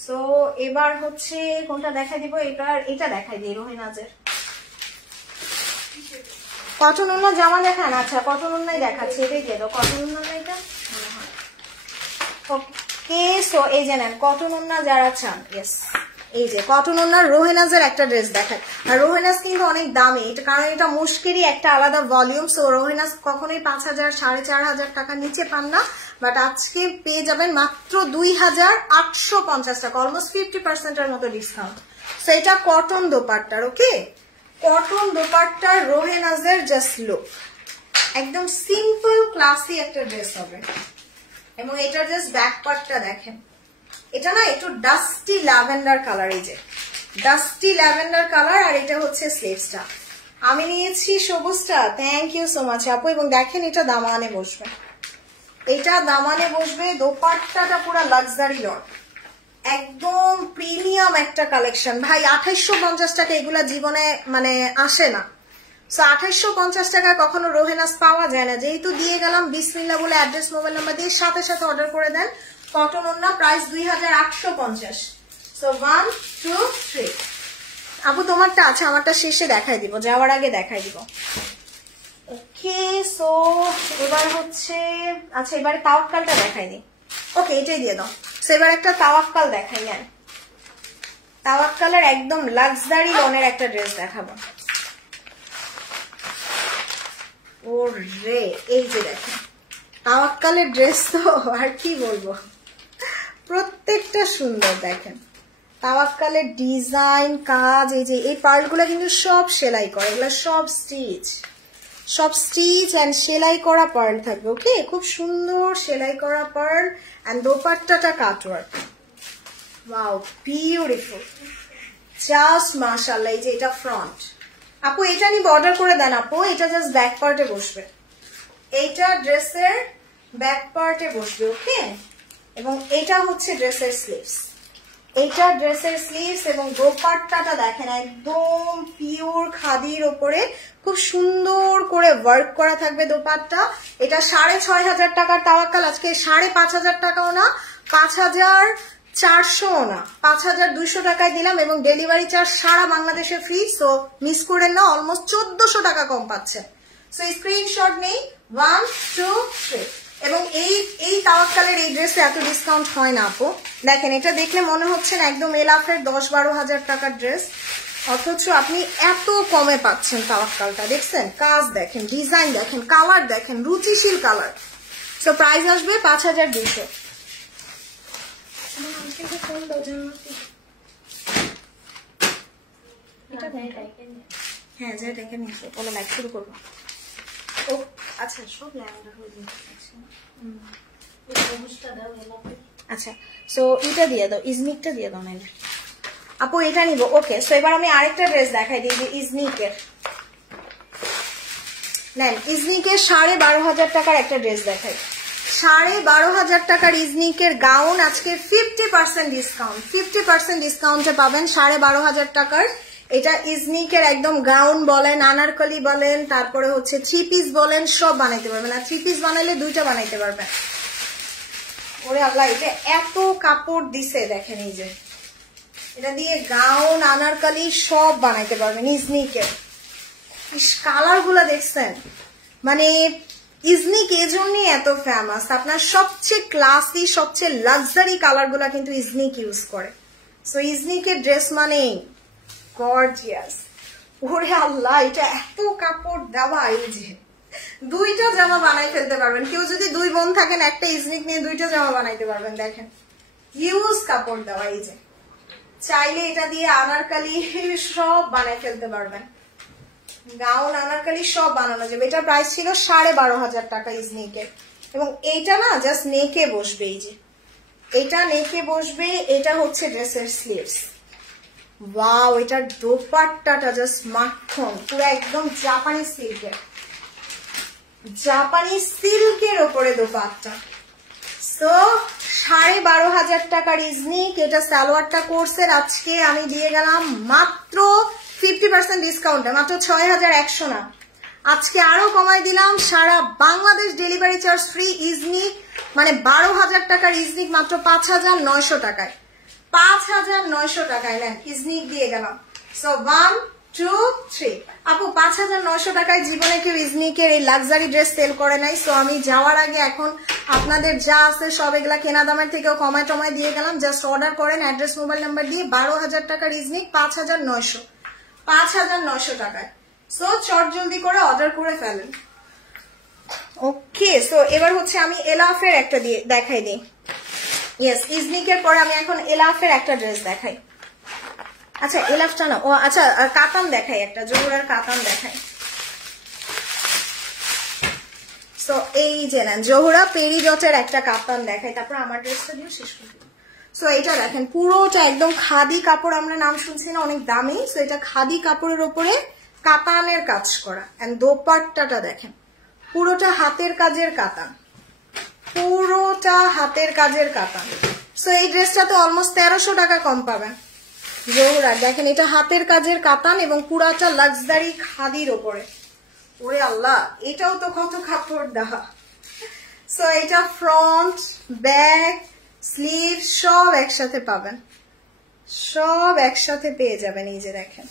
সো এবার হচ্ছে কোনটা দেখাই দিব, এবার এটা দেখাই দিই রোহিনাজের কটন ওন্না জামা দেখান। আচ্ছা কটন ওন্নাই দেখাচ্ছি, এটাই দিয়ে দাও, কটন ওন্না না এটা মনে হয়। ওকে, সো এই যে নেন কটন ওন্না যারা চান, ইয়েস এই যে কটন ওন্নার রোহিনাজের একটা ড্রেস দেখায়। আর রোহিনাজ কিন্তু অনেক দামি, এটা কারণ এটা মুশকিলই একটা আলাদা ভলিউম। সো রোহিনাজ কখনোই 5000 4500 টাকা নিচে পান না, বাট আজকে পেয়ে যাবেন মাত্র 2850 টাকা, অলমোস্ট 50% মতো ডিসকাউন্ট। সো এটা কটন দোপাট্টার, ওকে কটন দোপাট্টার রোহিনাজের জাস্ট লুক, একদম সিম্পল ক্লাসি একটা ড্রেস হবে। এবং এটার জাস্ট ব্যাক পার্টটা দেখেন, এটা না একটু ডাস্টি ল্যাভেন্ডার কালার, এই যে ডাস্টি ল্যাভেন্ডার কালার, আর এটা হচ্ছে স্লিভসটা। আমি নিয়েছি সবুজটা, থ্যাংক ইউ সো মাচ আপু। এবং দেখেন এটা দামানে বসবে, এটা দামানে বসবে, দোপাট্টাটা পুরো লাক্সারি লট, একদম প্রিমিয়াম একটা কালেকশন ভাই। 2850 টাকা এগুলা জীবনে মানে আসে না। সো 2850 টাকা কখনো রোহিনাজ পাওয়া যায় না, যেহেতু দিয়ে গেলাম বিসমিল্লাহ বলে অ্যাড্রেস মোবাইল নাম্বার দিয়ে সাথে সাথে অর্ডার করে দেন। কটন ওন্না প্রাইস 2850। সো 1 2 3 আপু তোমারটা আছে, আমারটা শেষে দেখাই দিব, যাওয়ার আগে দেখাই দিব। ওকে, সো এবার হচ্ছে আচ্ছা এবারে তাওয়াক্কালটা দেখাইনি, ওকে এটাই দিয়ে দাও। সো এবার একটা তাওয়াক্কাল দেখাই, নেন তাওয়াক্কালের একদম লাক্সারি লনের একটা ড্রেস দেখাবো। ওরে এই যে দেখেন তাওয়াক্কালের ড্রেস, তো আর কি বলবো, প্রত্যেকটা সুন্দর। দেখেন তাওয়াক্কালের ডিজাইন কাজ, এই যে এই পার্টগুলো কিন্তু সব সেলাই করা, এগুলো সব স্টিচ এন্ড সেলাই করা পার্ল থাকবে। ওকে খুব সুন্দর সেলাই করা পার্ল, এন্ড দোপাট্টাটা কাটওয়ার্ক, ওয়াও বিউটিফুল, জাস্ট মাশাআল্লাহ। এই যে এটা ফ্রন্ট, আপু এটা নিয়ে অর্ডার করে দেন আপু, এটা জাস্ট ব্যাক পার্টে বসবে, এইটা ড্রেসের ব্যাক পার্টে বসবে, ওকে। এবং এটা হচ্ছে ড্রেসের স্লিভস, এইটা ড্রেসের স্লিভস এবং দোপাট্টাটা দেখেন একদম পিওর খাদির ওপরে খুব সুন্দর করে ওয়ার্ক করা থাকবে দোপাট্টা। এটা 6,500 টাকার তাওয়াক্কাল, আজকে 5,500 টাকাও না, 5,400 না, 5,200 টাকায় দিলাম এবং ডেলিভারি চার্জ সারা বাংলাদেশে ফ্রি। সো মিস করেন না, অলমোস্ট 1400 টাকা কম পাচ্ছে। সো স্ক্রিনশট নেই 1 2 3। এবং এই তাওয়াক্কালের এই ড্রেসে এত ডিসকাউন্ট হয় না আপু। দেখেন এটা দেখলে মনে হচ্ছে না একদম এলাফের 10-12 হাজার টাকার ড্রেস, অথচ আপনি এত কমে পাচ্ছেন তাওয়াক্কালটা। দেখছেন কাজ দেখেন, ডিজাইন দেখেন, কালার দেখেন, রুচিশীল কালার। সো প্রাইস আসবে 5,200। হ্যাঁ যে দেখে নিয়ে আসো, বলো লাইক শুরু করবো। ও আচ্ছা সব ল্যাভেন্ডার হয়ে যাচ্ছে। আচ্ছা সো এটা দিয়ে দাও, ইজনিকটা দিয়ে দাও নাইলে আপু, এটা নিব। ওকে সো এবার আমি আরেকটা ড্রেস দেখাই দিই, যে ইজনিকের নেন, ইজনিকের 12,500 টাকার একটা ড্রেস দেখাই। 12,500 টাকার ইজনিকের গাউন আজকে 50% ডিসকাউন্ট, 50% ডিসকাউন্টে পাবেন 12,500 টাকার। এটা ইজনিকের একদম গাউন বলেন, আনারকলি বলেন, তারপরে হচ্ছে 3 পিস বলেন, সব বানাইতে পারবেন। আর 3 পিস বানাইলে 2টা বানাইতে পারবেন। ওরে আল্লাহ, এটা এত কাপড় দিছে দেখেন, এই যে এটা দিয়ে গাউন আনারকলি সব বানাইতে পারবেন ইজনিকের। কালার গুলা দেখছেন, মানে ইজনিক এজন্যই এত ফেমাস। আপনার সবচেয়ে ক্লাসি সবচেয়ে লাক্সারি কালার গুলা কিন্তু ইজনিক ইউজ করে। সো ইজনিকের ড্রেস মানে গর্জিয়াস। ওরে আল্লাহ, এটা এত কাপড় দেওয়া, এই যে 2টা জামা বানাই ফেলতে পারবেন। কেউ যদি 2 বোন থাকেন, একটা ইজনিক নিয়ে 2টা জামা বানাইতে পারবেন। দেখেন হিউজ কাপড় দেওয়া, এই যে চাইলে এটা দিয়ে আনারকলি সব বানাই ফেলতে পারবেন, গাউন আনারকলি সব বানানো যাবে। এটার প্রাইস ছিল 12,500 টাকা ইজনিকের। এবং এইটা না জাস্ট নেকে বসবে, এই যে এটা নেকে বসবে। এটা হচ্ছে ড্রেসের স্লিভস। ওয়াও, এটার দোপাট্টাটা জাস্ট মাখন, পুরো একদম জাপানি সিল্কের, জাপানি সিল্কের ওপরে দোপাট্টা। তো 12,500 টাকার ইজনিক। এটা সালোয়ারটা কোর্সের আজকে আমি দিয়ে গেলাম মাত্র 50% ডিসকাউন্টে, মাত্র 6,100 না, আজকে আরো কমাই দিলাম। সারা Bangladesh delivery charge free. Iznik মানে 12,000 টাকার ইজনিক মাত্র 5,900 টাকায়, 5,900 টাকায় নেন, ইজনিক দিয়ে গেলাম। সো 1 2 3। আপু 5,900 টাকায় জীবনে কেউ ইজনিকের এই লাক্সারি ড্রেস সেল করে নাই। সো আমি যাওয়ার আগে এখন আপনাদের যা আছে সব এগুলা কেনা দামের থেকেও কমায় টমায় দিয়ে গেলাম। জাস্ট অর্ডার করেন অ্যাড্রেস মোবাইল নাম্বার দিয়ে। 12,000 টাকার ইজনিক 5,900 টাকায়। সো চট জলদি করে অর্ডার করে ফেলেন। ওকে সো এবার হচ্ছে আমি এলাফের একটা দিয়ে দেখাই দিই। ইয়েস, ইজনিকের পরে আমি এখন এলাফের একটা ড্রেস দেখাই। আচ্ছা এলাফটা না, ও আচ্ছা কাতান দেখাই, একটা জোহরার কাতান দেখাই। সো এই যে নেন জোহরা পেরিজটের একটা কাতান দেখাই, তারপর আমার ড্রেসটা দিয়ে শেষ করে দিই। সো এটা দেখেন পুরোটা একদম খাদি কাপড়, আমরা নাম শুনছি না অনেক দামি। সো এটা খাদি কাপড়ের উপরে কাতানের কাজ করা। এন্ড দোপাট্টাটা দেখেন পুরোটা হাতের কাজের কাতান, পুরোটা হাতের কাজের কাতান। সো এই ড্রেসটা তো অলমোস্ট 1300 টাকা কম পাবেন জোহরা। দেখেন এটা হাতের কাজের কাতান এবং পুরাটা লাক্সারি খাদির ওপরে। ওরে আল্লাহ, এটাও তো কত কাপড় দেওয়া। সো এটা ফ্রন্ট ব্যাক স্লিভ সব একসাথে পাবেন, সব একসাথে পেয়ে যাবেন। এই যে দেখেন,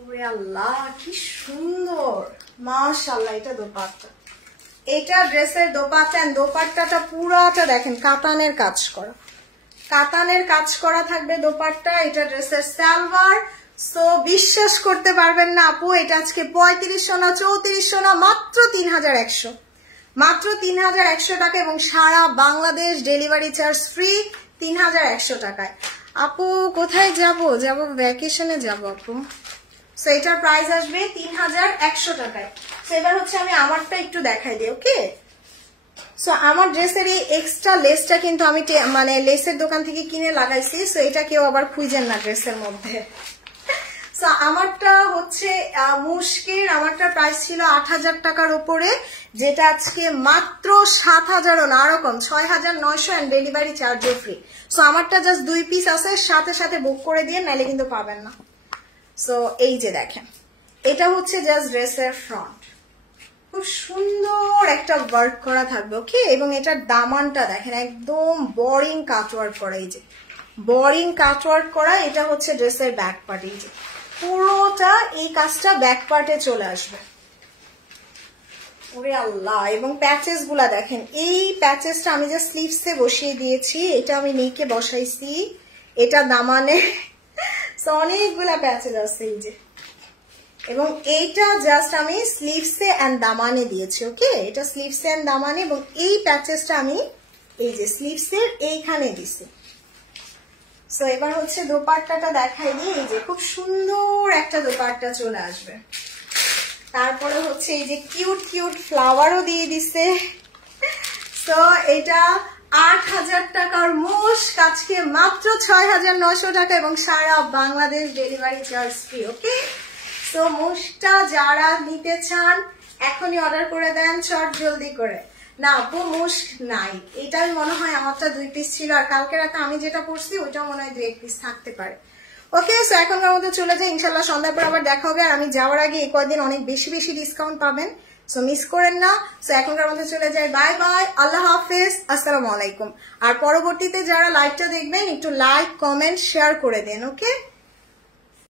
ওরে আল্লাহ কি সুন্দর, মাশাআল্লাহ। এটা দোপাট্টা, এটা ড্রেসের দোপাট্টা। দোপাট্টাটা পুরাটা দেখেন কাতানের কাজ করা, কাতানের কাজ করা থাকবে দোপাট্টা। এটা ড্রেসের সালোয়ার। সো বিশ্বাস করতে পারবেন না আপু, এটা আজকে 3500 না 3400 না, মাত্র 3,100, মাত্র 3,100 টাকা এবং সারা বাংলাদেশ ডেলিভারি চার্জ ফ্রি 3,100 টাকায়। আপু কোথায় যাব? যাব ভ্যাকেশনে যাব আপু। সো এটার প্রাইস আসবে 3,100 টাকায়। সো এবার হচ্ছে আমি আমারটা একটু দেখাই দিই। ওকে সো আমার ড্রেসের এই এক্সট্রা লেসটা কিন্তু আমি মানে লেসের দোকান থেকে কিনে লাগাইছি। সো এটা কেউ আবার খুঁজেন না ড্রেসের মধ্যে। সো আমারটা হচ্ছে মুশকিল, আমারটা প্রাইস ছিল ৮,০০০ টাকার উপরে, যেটা আজকে মাত্র ৭,০০০ও না, এরকম ৬,৯০০ এন্ড ডেলিভারি চার্জও ফ্রি। সো আমারটা জাস্ট 2 পিস আছে, সাথে সাথে বুক করে দিয়ে, নাইলে কিন্তু পাবেন না। সো এই যে দেখেন, এটা হচ্ছে জাস্ট ড্রেসের ফ্রন্ট, খুব সুন্দর একটা ওয়ার্ক করা থাকবে, ওকে। এবং এটার দামানটা দেখেন, একদম বোরিং কাটওয়ার্ক করা, এই যে বোরিং কাটওয়ার্ক করা। এটা হচ্ছে ড্রেসের ব্যাক পার্ট, এই যে পুরোটা এই কাজটা ব্যাক পার্টে চলে আসবে। ওরে আল্লাহ! এবং প্যাচেস গুলা দেখেন, এই প্যাচেসটা আমি যে স্লিভসে বসিয়ে দিয়েছি, এটা আমি নেকে বসাইছি, এটা দামানে, অনেকগুলা প্যাচেস আছে এই যে। এবং এইটা জাস্ট আমি স্লিভসে এন্ড দামানে দিয়েছি, ওকে। এটা স্লিভসে এন্ড দামানে, এবং এই প্যাচেসটা আমি এই যে স্লিভসের এইখানে দিছি। সো এবার হচ্ছে দোপাট্টাটা দেখাই দিই, এই যে খুব সুন্দর একটা দোপাট্টা চলে আসবে। তারপরে হচ্ছে এই যে কিউট কিউট ফ্লাওয়ারও দিয়ে দিছে। সো এটা ৮,০০০ টাকার মুশক আজকে মাত্র ৬,৯০০ টাকা, এবং সারা বাংলাদেশ ডেলিভারি চার্জ ফ্রি, ওকে। সো মুশকটা যারা নিতে চান এখনই অর্ডার করে দেন, চট জলদি করে। না আপু মুশক নাই, এটা মনে হয় আমারটা 2 পিস ছিল, আর কালকে রাতে আমি যেটা পরছি ওইটা মনে হয় 2-1 পিস থাকতে পারে, ওকে। সো এখনকার মতো চলে যাই, ইনশাল্লাহ সন্ধ্যার পর আবার দেখা হবে। আর আমি যাওয়ার আগে এই কয়েকদিন অনেক বেশি বেশি ডিসকাউন্ট পাবেন, সো মিস করেন না। সো এখনকার মতো চলে যাই, বাই বাই, আল্লাহ হাফেজ, আসসালামু আলাইকুম। আর পরবর্তীতে যারা লাইভটা দেখবেন একটু লাইক কমেন্ট শেয়ার করে দেন, ওকে।